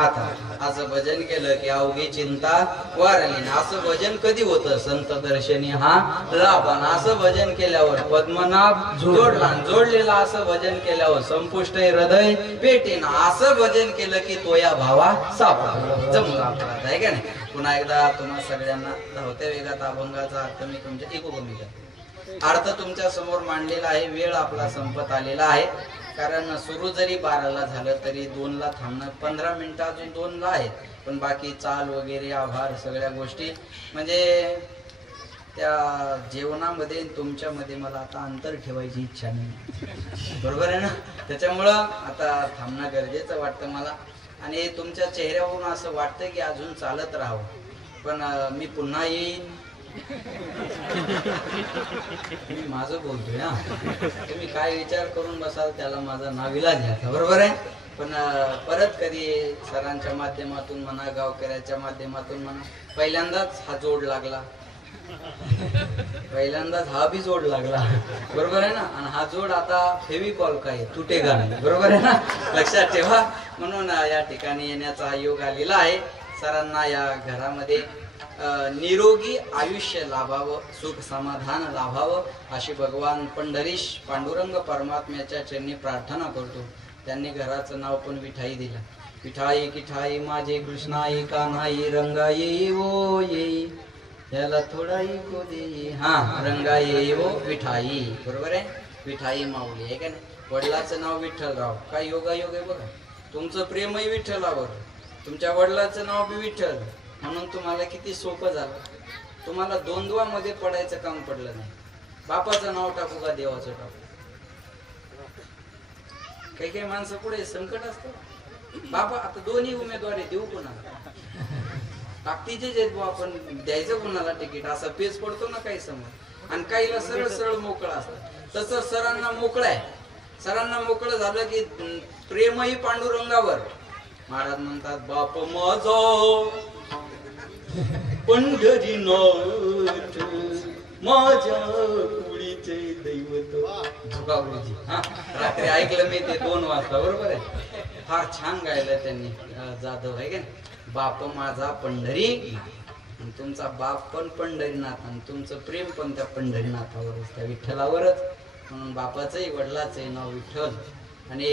आता असं भजन केलं की अवघी चिंता वारली. असं भजन कधी होतं संत दर्शनी हा लाभान. असं भजन केल्यावर पद्मनाभ जोडला जोडलेला. असं भजन केल्यावर संपुष्ट हृदय पेटीन. असं भजन केलं की तो या भावा सापडला. जमला आहे का नाही. पुन्हा एकदा तुम्हा सगळ्यांना धावत्या वेगात अभंगाचा अर्थ मी तुमच्या इको कमी करतो. अर्थ तुमच्या समोर मांडलेला आहे. वेळ आपला संपत आलेला आहे. कारण सुरू जरी 12ला झालं तरी 2ला थांबणं. 15 मिनिटं अजून 2ला आहेत. पण बाकी चाल वगैरे आभार सगळ्या गोष्टी म्हणजे त्या जेवणामध्ये तुमच्यामध्ये मला आता अंतर ठेवायची इच्छा नाही. बरोबर आहे ना. त्याच्यामुळं आता थांबणं गरजेचं वाटतं मला. आणि तुमच्या चेहऱ्यावरून असं वाटतं की अजून चालत राहावं. पण मी पुन्हा येईन मी माझं बोलतोय ना. तुम्ही काय विचार करून बसाल त्याला माझा नाविलाज घ्यायचा. बरोबर आहे. पण परत कधी सरांच्या माध्यमातून म्हणा गावकऱ्याच्या माध्यमातून म्हणा पहिल्यांदाच हा जोड लागला. पहिल्यांदाच हा बी जोड लागला. बरोबर आहे ना. आणि हा जोड आता फेविकॉल काय तुटेगा नाही. बरोबर आहे ना. लक्षात ठेवा. म्हणून या ठिकाणी येण्याचा योग आलेला आहे. सरांना या घरामध्ये निरोगी आयुष्य लाभावं, सुख समाधान लाभावं अशी भगवान पंढरीश पांडुरंग परमात्म्याच्या चरणी प्रार्थना करतो. त्यांनी घराचं नाव पण विठाई दिलं. विठाई किठाई माझे कृष्णाई कान्हाई रंगाई ओ येई याला थोडाई को देई. हा रंगाई ओ विठाई. बरोबर आहे. विठाई माऊली आहे का नाही. वडिलाचं नाव विठ्ठलराव. काय योगायोग आहे बघा. तुमचं प्रेमही विठ्ठलावर. तुमच्या वडिलाचं नाव बी विठ्ठल. म्हणून तुम्हाला किती सोपं झालं. तुम्हाला द्वंद्वामध्ये पडायचं काम पडलं नाही. बापाचं नाव टाकू का देवाचं टाकू? काही काही माणसं पुढे संकट असतं. बापा आता दोन्ही उमेदवारी देऊ कोणाला? ताकदीचे जे आपण द्यायचं कोणाला तिकीट असा पेच पडतो ना काही समोर. आणि काहीला सरळ सरळ मोकळं असतं. तसं सरांना मोकळं आहे. सरांना मोकळं झालं की प्रेमही पांडुरंगावर. महाराज म्हणतात बाप माझा पंढरीनाथ माझ्या कुळीचे दैवत. झुकागुरुजी हा रात्री ऐकलं मी ते 2 वाजता. बरोबर आहे. फार छान गायलं त्यांनी जाधव आहे का. बाप माझा पंढरी, तुमचा बाप पण पंढरीनाथ आणि तुमचं प्रेम पण त्या पंढरीनाथावरच, त्या विठ्ठलावरच. म्हणून बापाचंही वडिलाचंही नाव विठ्ठल. आणि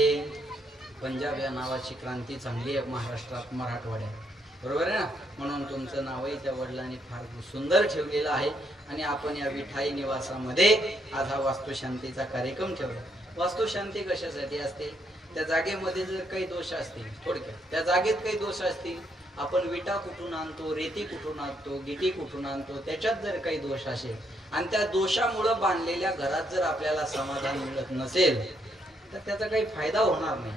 पंजाब या नावाची क्रांती चांगली आहे महाराष्ट्रात, मराठवाड्यात. बरोबर आहे ना. म्हणून तुमचं नावही त्या वडिलांनी फार सुंदर ठेवलेलं आहे. आणि आपण या विठाई निवासामध्ये आज हा वास्तुशांतीचा कार्यक्रम ठेवला. वास्तुशांती कशासाठी असते? त्या जागेमध्ये जर काही दोष असतील, थोडक्यात त्या जागेत काही दोष असतील, आपण विटा कुठून आणतो, रेती कुठून आणतो, गिटी कुठून आणतो, त्याच्यात जर काही दोष असेल आणि त्या दोषामुळं बांधलेल्या घरात जर आपल्याला समाधान मिळत नसेल तर त्याचा काही फायदा होणार नाही.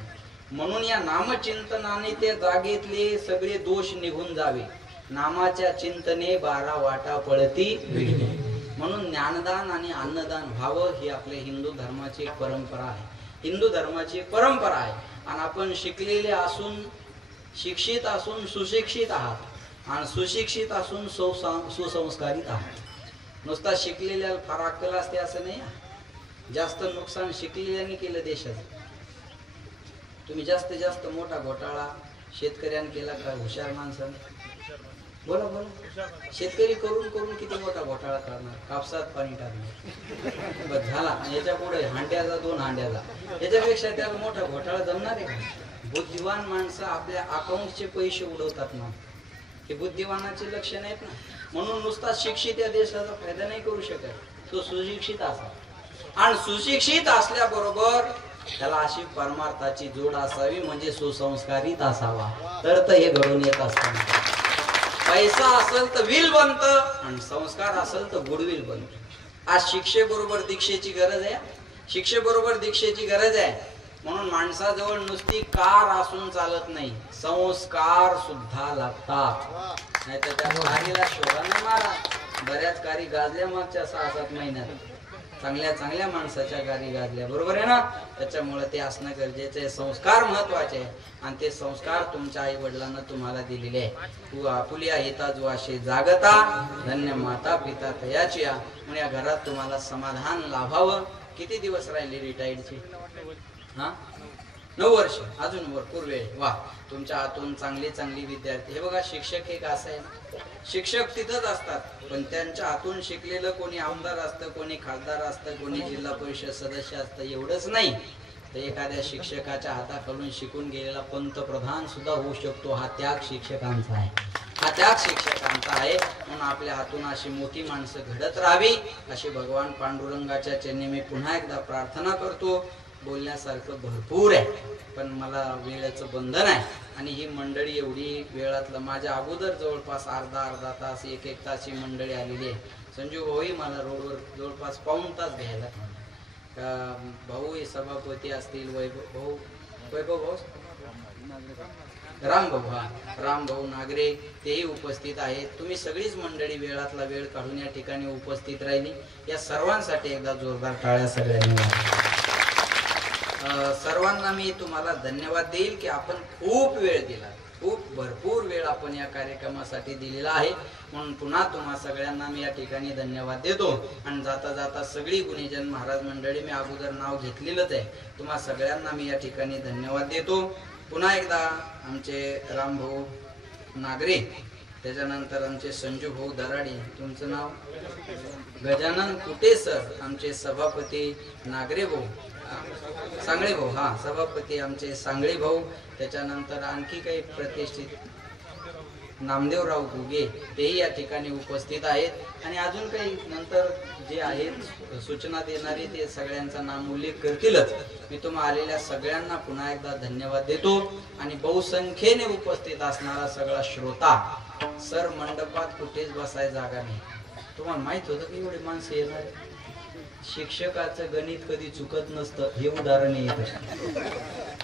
म्हणून या नामचिंतनाने त्या जागेतले सगळे दोष निघून जावे. नामाच्या चिंतने 12 वाटा पळती विघ्ने. म्हणून ज्ञानदान आणि अन्नदान व्हावं ही आपल्या हिंदू धर्माची एक परंपरा आहे. हिंदू धर्माची एक परंपरा आहे. आणि आपण शिकलेले असून, शिक्षित असून सुशिक्षित आहात आणि सुशिक्षित असून सुसंस्कारित आहात. नुसता शिकलेल्या फार अक्कल असते असं नाही. जास्त नुकसान शिकलेल्याने केलं देशाचं. तुम्ही जास्तीत जास्त मोठा घोटाळा शेतकऱ्यांनी केला का हुशार माणसाने? बोला बोला. शेतकरी करून करून किती मोठा घोटाळा करणार? कापसात पाणी टाकणार बस झाला. याच्या पुढे हांड्याचा 2 हांड्याचा, याच्यापेक्षा त्याला मोठा घोटाळा जमणार आहे का? बुद्धिवान माणसं आपल्या अकाउंटचे पैसे उडवतात ना. हे बुद्धिवानाचे लक्षण आहेत ना. म्हणून नुसता शिक्षित या देशाचा फायदा नाही करू शकत. तो सुशिक्षित असा. आणि सुशिक्षित असल्याबरोबर त्याला अशी परमार्थाची जोड असावी, म्हणजे सुसंस्कारित असावा. तर हे घडून येत असताना पैसा असेल तर विल बनत आणि संस्कार असेल तर गुडविल बनत. आज शिक्षेबरोबर दीक्षेची गरज आहे. शिक्षेबरोबर दीक्षेची गरज आहे. म्हणून माणसाजवळ नुसती कार असून चालत नाही, संस्कार सुद्धा लागतात. नाही तर त्या कारीला शोधाने मारा. बऱ्याच कारी गाजल्या मागच्या 6-7 महिन्यात. चांगल्या चांगल्या माणसाच्या गाडी गाजल्या. बरोबर आहे ना. त्याच्यामुळे ते असणं गरजेचं आहे. संस्कार महत्वाचे आहे. आणि ते संस्कार तुमच्या आई वडिलांना तुम्हाला दिलेले आहे. तू आपुल्या हिता जो असे जागता, धन्य माता पिता तयाची. म्हणून या घरात तुम्हाला समाधान लाभावं. किती दिवस राहिले रिटायर्डचे? हा 9 वर्ष. अजून भरपूर वेळ. वा. तुमच्या हातून चांगले चांगले विद्यार्थी. हे बघा, शिक्षक एक असं आहे. शिक्षक तिथंच असतात पण त्यांच्या हातून शिकलेलं कोणी आमदार असतं, कोणी खासदार असतं, कोणी जिल्हा परिषद सदस्य असतं. एवढंच नाही तर एखाद्या शिक्षकाच्या हाताखालून शिकून गेलेला पंतप्रधान सुद्धा होऊ शकतो. हा त्याग शिक्षकांचा आहे. हा त्याग शिक्षकांचा आहे. म्हणून आपल्या हातून अशी मोठी माणसं घडत राहावी अशी भगवान पांडुरंगाच्या चरणी मी पुन्हा एकदा प्रार्थना करतो. बोलण्यासारखं भरपूर आहे पण मला वेळेचं बंधन आहे. आणि ही मंडळी एवढी वेळातलं माझ्या अगोदर जवळपास अर्धा तास 1-1 तास ही मंडळी आलेली आहे. संजू भाऊही मला रोडवर जवळपास पाऊण तास घ्यायला. भाऊ हे सभापती असतील, वैभव भाऊ, राम भाऊ नागरे तेही उपस्थित आहेत. तुम्ही सगळीच मंडळी वेळातला वेळ काढून या ठिकाणी उपस्थित राहिली. या सर्वांसाठी एकदा जोरदार टाळ्या सगळ्यांनी. सर्वांना मी तुम्हाला धन्यवाद देईल की आपण खूप वेळ दिला. खूप भरपूर वेळ आपण या कार्यक्रमासाठी दिलेला आहे. म्हणून पुन्हा तुम्हा सगळ्यांना मी या ठिकाणी धन्यवाद देतो. आणि जाता जाता सगळी गुणीजन महाराज मंडळी, मी अगोदर नाव घेतलेलंच आहे, तुम्हा सगळ्यांना मी या ठिकाणी धन्यवाद देतो. पुन्हा एकदा आमचे रामभाऊ नागरे, त्याच्यानंतर आमचे संजू भाऊ दराडी, तुमचं नाव गजानन कुटे सर, आमचे सभापती नागरे भाऊ, सांगळे भाऊ, हा सभापती आमचे सांगळे भाऊ. त्याच्यानंतर आणखी काही प्रतिष्ठित नामदेवराव गुगे तेही या ठिकाणी उपस्थित आहेत. आणि अजून काही नंतर जे आहेत सूचना देणारे ते सगळ्यांचा नाम उल्लेख करतीलच. मी तुम्हा आलेल्या सगळ्यांना पुन्हा एकदा धन्यवाद देतो. आणि बहुसंख्येने उपस्थित असणारा सगळा श्रोता, सर मंडपात कुठेच बसायला जागा नाही. तुम्हाला माहित होतं की एवढी माणसं येणार? शिक्षकाचं गणित कधी चुकत नसतं हे उदाहरण येतं.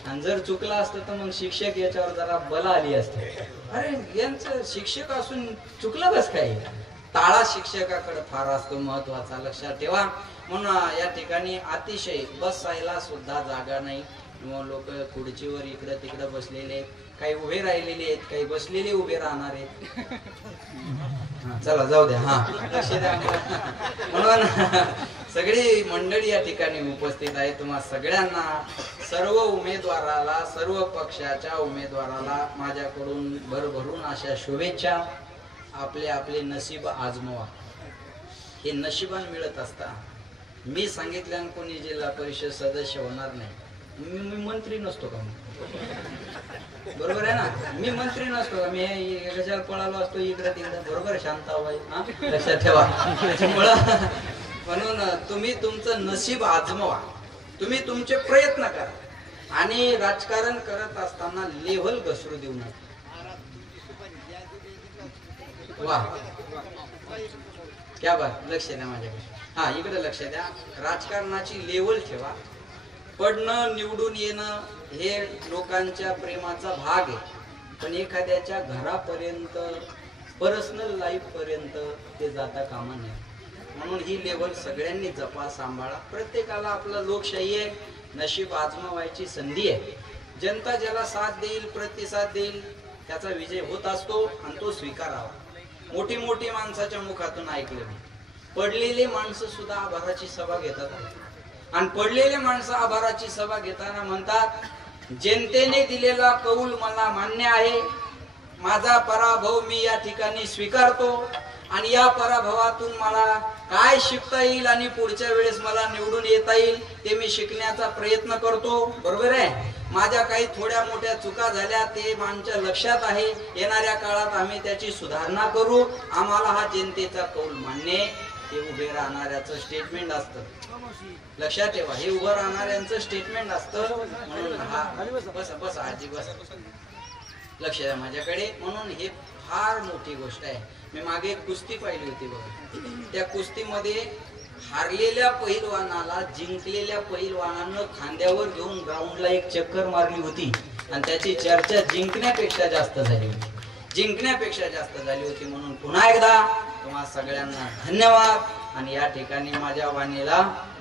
आणि जर चुकलं असतं तर मग शिक्षक याच्यावर जरा बला आली असते. अरे यांचं शिक्षक असून चुकलं कस काय. टाळा शिक्षकाकडे फार असतो महत्वाचा, लक्षात ठेवा. म्हणून या ठिकाणी अतिशय बसायला सुद्धा जागा नाही. लोक खुर्चीवर इकडं तिकडं बसलेले आहेत, काही उभे राहिलेले आहेत, काही बसलेले उभे राहणार आहेत. चला जाऊ द्या. हा लक्ष द्या. म्हणून सगळी मंडळी या ठिकाणी उपस्थित आहे. तुम्हा सगळ्यांना, सर्व उमेदवाराला, सर्व पक्षाच्या उमेदवाराला माझ्याकडून भरभरून अशा शुभेच्छा. आपले आपले नशीब आजमावा. हे नशिबान मिळत असता. मी सांगितल्यानं कोणी जिल्हा परिषद सदस्य होणार नाही. मी मंत्री नसतो का? बरोबर आहे ना. मी मंत्री नसतो का? मी कशाला पळालो असतो इकडे तिकडे. बरोबर शांताबाई, हा लक्षात ठेवा. त्याच्यामुळं म्हणून तुम्ही तुमचं नशीब आजमावा. तुम्ही तुमचे प्रयत्न करा आणि राजकारण करत असताना लेव्हल घसरू देऊ नका. वा क्या बात. लक्ष द्या माझ्याकडे. हा इकडे लक्ष द्या. राजकारणाची लेवल ठेवा. पडणं निवडून येणं हे लोकांच्या प्रेमाचा भाग आहे, पण एखाद्याच्या घरापर्यंत, पर्सनल लाईफ पर्यंत ते जाता कामा नये. म्हणून ही लेवल सगळ्यांनी जपा, सांभाळा. प्रत्येकाला आपलं लोकशाही आहे, नशीब आजमावायची संधी आहे. जनता ज्याला साथ देईल, प्रतिसाद देईल, त्याचा विजय होत असतो आणि तो स्वीकारावा. मोठी मोठी माणसाच्या मुखातून ऐकलं मी, पडलेले माणसं सुद्धा आभाराची सभा घेतात. आणि पडलेले माणसं आभाराची सभा घेताना म्हणतात, जनतेने दिलेला कौल मला मान्य आहे. माझा पराभव मी या ठिकाणी स्वीकारतो आणि या पराभवातून मला काय शिकता येईल आणि पुढच्या वेळेस मला निवडून येता येईल ते मी शिकण्याचा प्रयत्न करतो. बरोबर आहे. माझ्या काही थोड्या मोठ्या चुका झाल्या ते आमच्या लक्षात आहे. येणाऱ्या काळात आम्ही त्याची सुधारणा करू. आम्हाला हा जनतेचा कौल मान्य. हे उभे राहणाऱ्याचं स्टेटमेंट असतं. लक्षात ठेवा, हे उभं राहणाऱ्यांचं स्टेटमेंट असतं. म्हणून हा बस बस आजी बस, लक्ष द्या माझ्याकडे. म्हणून हे फार मोठी गोष्ट आहे. मी मागे एक कुस्ती पाहिली होती बघा. त्या कुस्तीमध्ये हारलेल्या पहिलवानाला जिंकलेल्या पहिलवानानं खांद्यावर घेऊन ग्राउंडला एक चक्कर मारली होती आणि त्याची चर्चा जिंकण्यापेक्षा जास्त झाली होती. जिंकण्यापेक्षा जास्त झाली होती. म्हणून पुन्हा एकदा तुम्हा सगळ्यांना धन्यवाद. आणि या ठिकाणी माझ्या वाणीला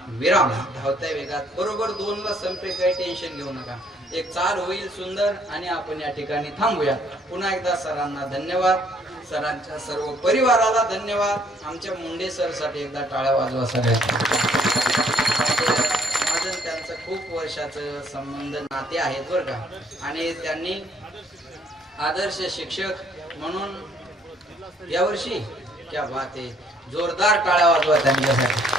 विराम. धावत्या वेगात बरोबर 2ला संपे, काही टेन्शन घेऊ नका. एक चाल होईल सुंदर आणि आपण या ठिकाणी थांबूया. पुन्हा एकदा सरांना धन्यवाद. सरांच्या सर्व परिवाराला धन्यवाद. आमच्या मुंडे सर साठी एकदा टाळ्या वाजवा सगळ्यांना. माझं त्यांचं खूप वर्षाचं संबंध नाते आहेत बरं का. आणि त्यांनी आदर्श शिक्षक म्हणून यावर्षी क्या बात आहे, जोरदार टाळ्या वाजवा त्यांच्यासाठी.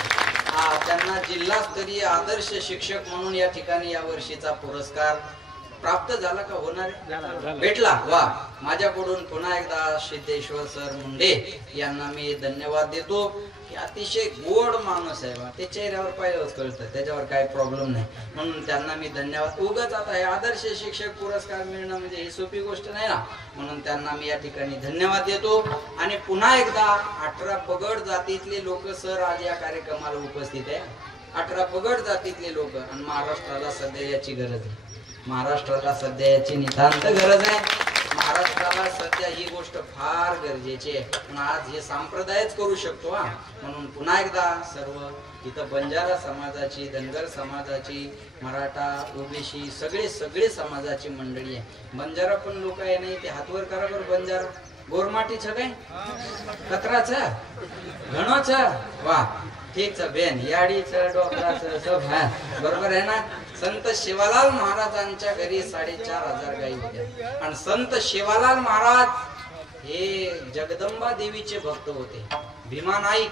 त्यांना जिल्हास्तरीय आदर्श शिक्षक म्हणून या ठिकाणी या वर्षीचा पुरस्कार प्राप्त झाला का? होणार भेटला. वा. माझ्याकडून पुन्हा एकदा सिद्धेश्वर सर मुंडे यांना मी धन्यवाद देतो. अतिशय गोड माणूस आहे. ते चेहऱ्यावर पाहिलंच कळतं, त्याच्यावर काही प्रॉब्लेम नाही. म्हणून त्यांना मी धन्यवाद. उगाच आता हे आदर्श शिक्षक पुरस्कार मिळणं म्हणजे ही सोपी गोष्ट नाही ना. म्हणून त्यांना मी या ठिकाणी धन्यवाद देतो. आणि पुन्हा एकदा 18 पगड जातीतले लोक सर आज या कार्यक्रमाला उपस्थित आहे. 18 पगड जातीतले लोक. आणि महाराष्ट्राला सध्या याची गरज आहे. महाराष्ट्राला सध्या याची नितांत गरज आहे. महाराष्ट्राला सध्या ही गोष्ट फार गरजेची आहे. पण आज हे संप्रदायच करू शकतो. म्हणून पुन्हा एकदा सर्व इथं बंजारा समाजाची, धनगर समाजाची, मराठा, ओबीसी सगळे समाजाची मंडळी आहे. बंजारा पण लोक आहे नाही ते हातवर करा बरं. बंजारा गोरमाटीचं काय, कचराचं, घणोचं, वा ठीकच बेन, याडीचं, डोकराचं सब. बरोबर आहे ना. संत शिवालाल महाराजांच्या घरी 4,500 गायी होत्या. आणि संत शिवालाल महाराज हे जगदंबा देवीचे भक्त होते. भीमा नाईक,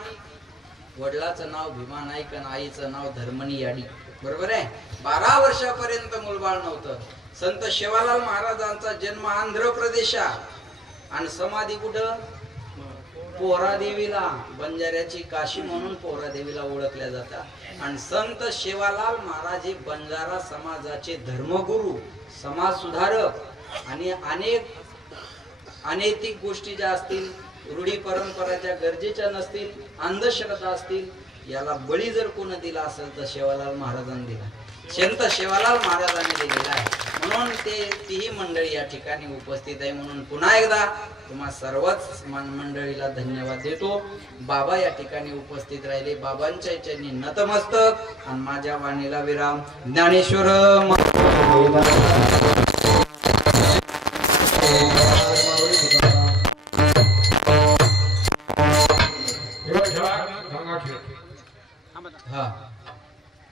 वडिलाचं नाव भीमा नाईक आणि आईचं नाव धर्मणी याडी. बरोबर आहे. 12 वर्षापर्यंत मुलबाळ नव्हतं. संत शिवालाल महाराजांचा जन्म आंध्र प्रदेशात आणि समाधी कुठं? पोहरादेवीला. बंजाऱ्याची काशी म्हणून पोहरादेवीला ओळखल्या जातात. आणि संत शिवालाल महाराज हे बंजारा समाजाचे धर्मगुरू, समाज सुधारक आणि अनैतिक गोष्टी ज्या असतील, रूढी परंपरा ज्या गरजेच्या नसतील, अंधश्रद्धा असतील याला बळी जर कोण दिला असेल तर शेवालाल महाराजांनी दिला, संत शेवालाल महाराजांनी दिलेला आहे. म्हणून तीही मंडळी या ठिकाणी उपस्थित आहे. म्हणून पुन्हा एकदा तुम्हा सर्वच मंडळीला धन्यवाद देतो. बाबा या ठिकाणी उपस्थित राहिले, बाबांच्या चरणी नतमस्तक आणि माझ्या वाणीला विराम. ज्ञानेश्वर हा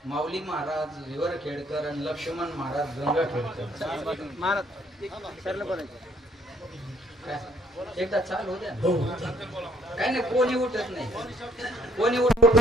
माऊली महाराज विवर खेडकर आणि लक्ष्मण महाराज गंगा खेडकर महाराज एकदा चालू होऊ द्या. काय नाही, कोणी उठत नाही, कोणी उठत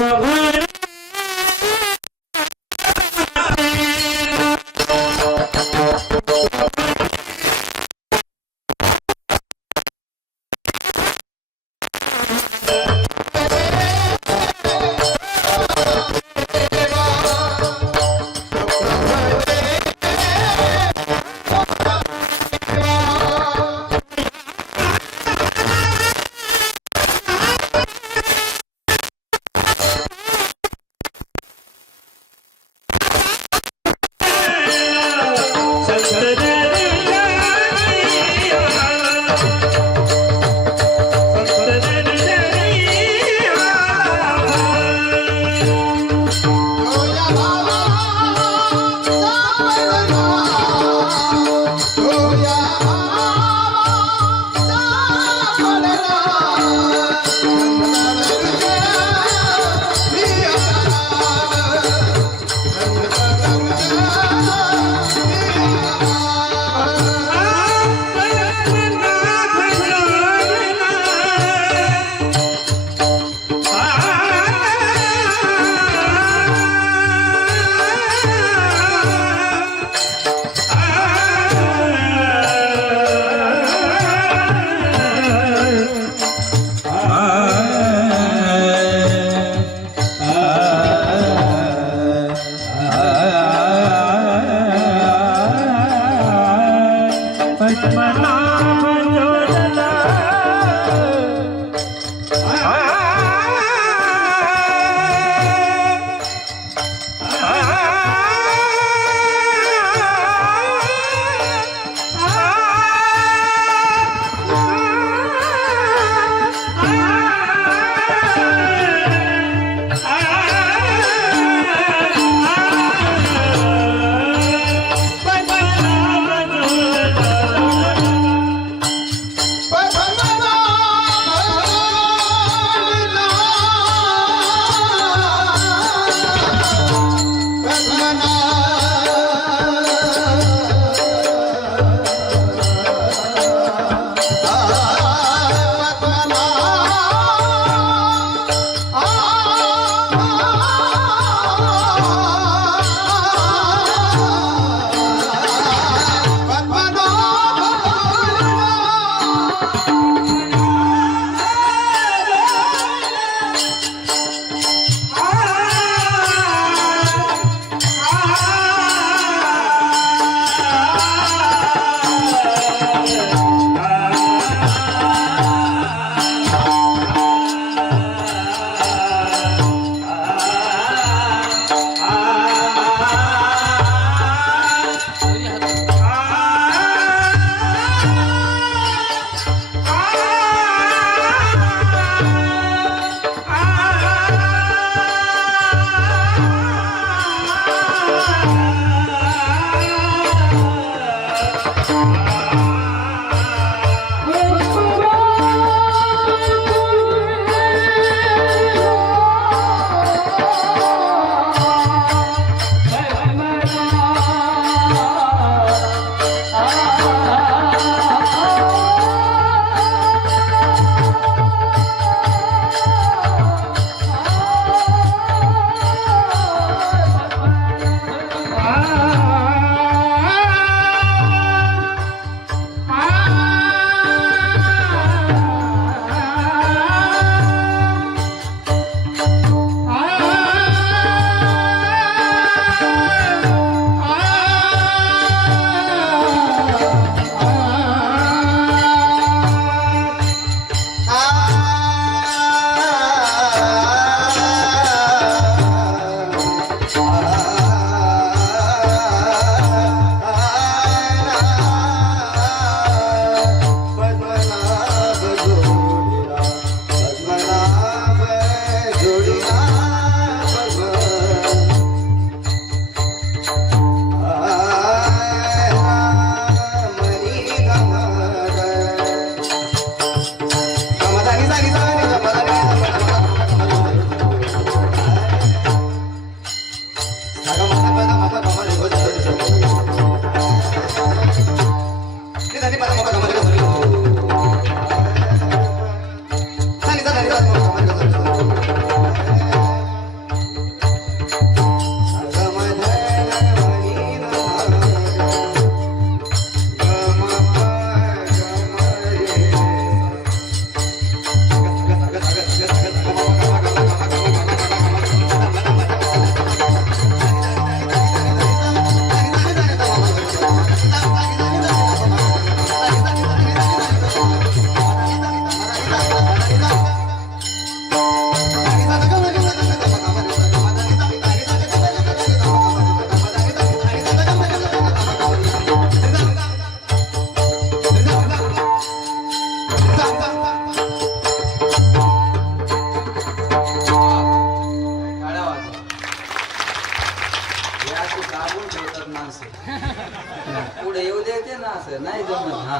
असं पुढे येऊ द्यायचे ना असं नाही जमत हा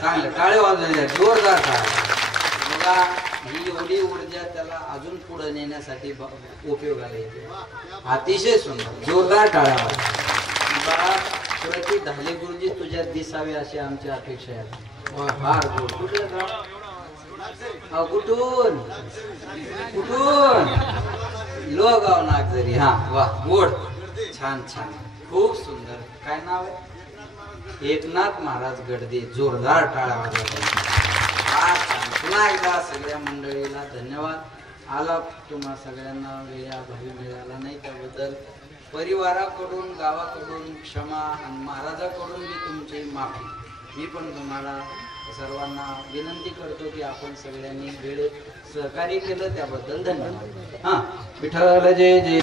चांगलं टाळे वाजवायचे जोरदार टाळे बघा ही एवढी ऊर्जा त्याला अजून पुढे नेण्यासाठी उपयोगाला येते अतिशय सुंदर जोरदार टाळ्या बघा पुढे धाले गुरुजी तुझ्यात दिसावे अशी आमची अपेक्षा आहे फार गोड कुठलं गाव कुठून कुठून लोगाव नागझरी हा वा गोड छान छान खूप सुंदर काय नाव आहे एकनाथ महाराज गडदे जोरदार टाळा वाजवतात पुन्हा एकदा सगळ्या मंडळीला धन्यवाद आला तुम्हा सगळ्यांना वेळा भावी मिळाला नाही त्याबद्दल परिवाराकडून गावाकडून क्षमा आणि महाराजाकडून मी तुमची माफी मी पण तुम्हाला सर्वांना विनंती करतो की आपण सगळ्यांनी वेळेत सहकार्य केलं त्याबद्दल धन्यवाद हा विठ्ठल जय जय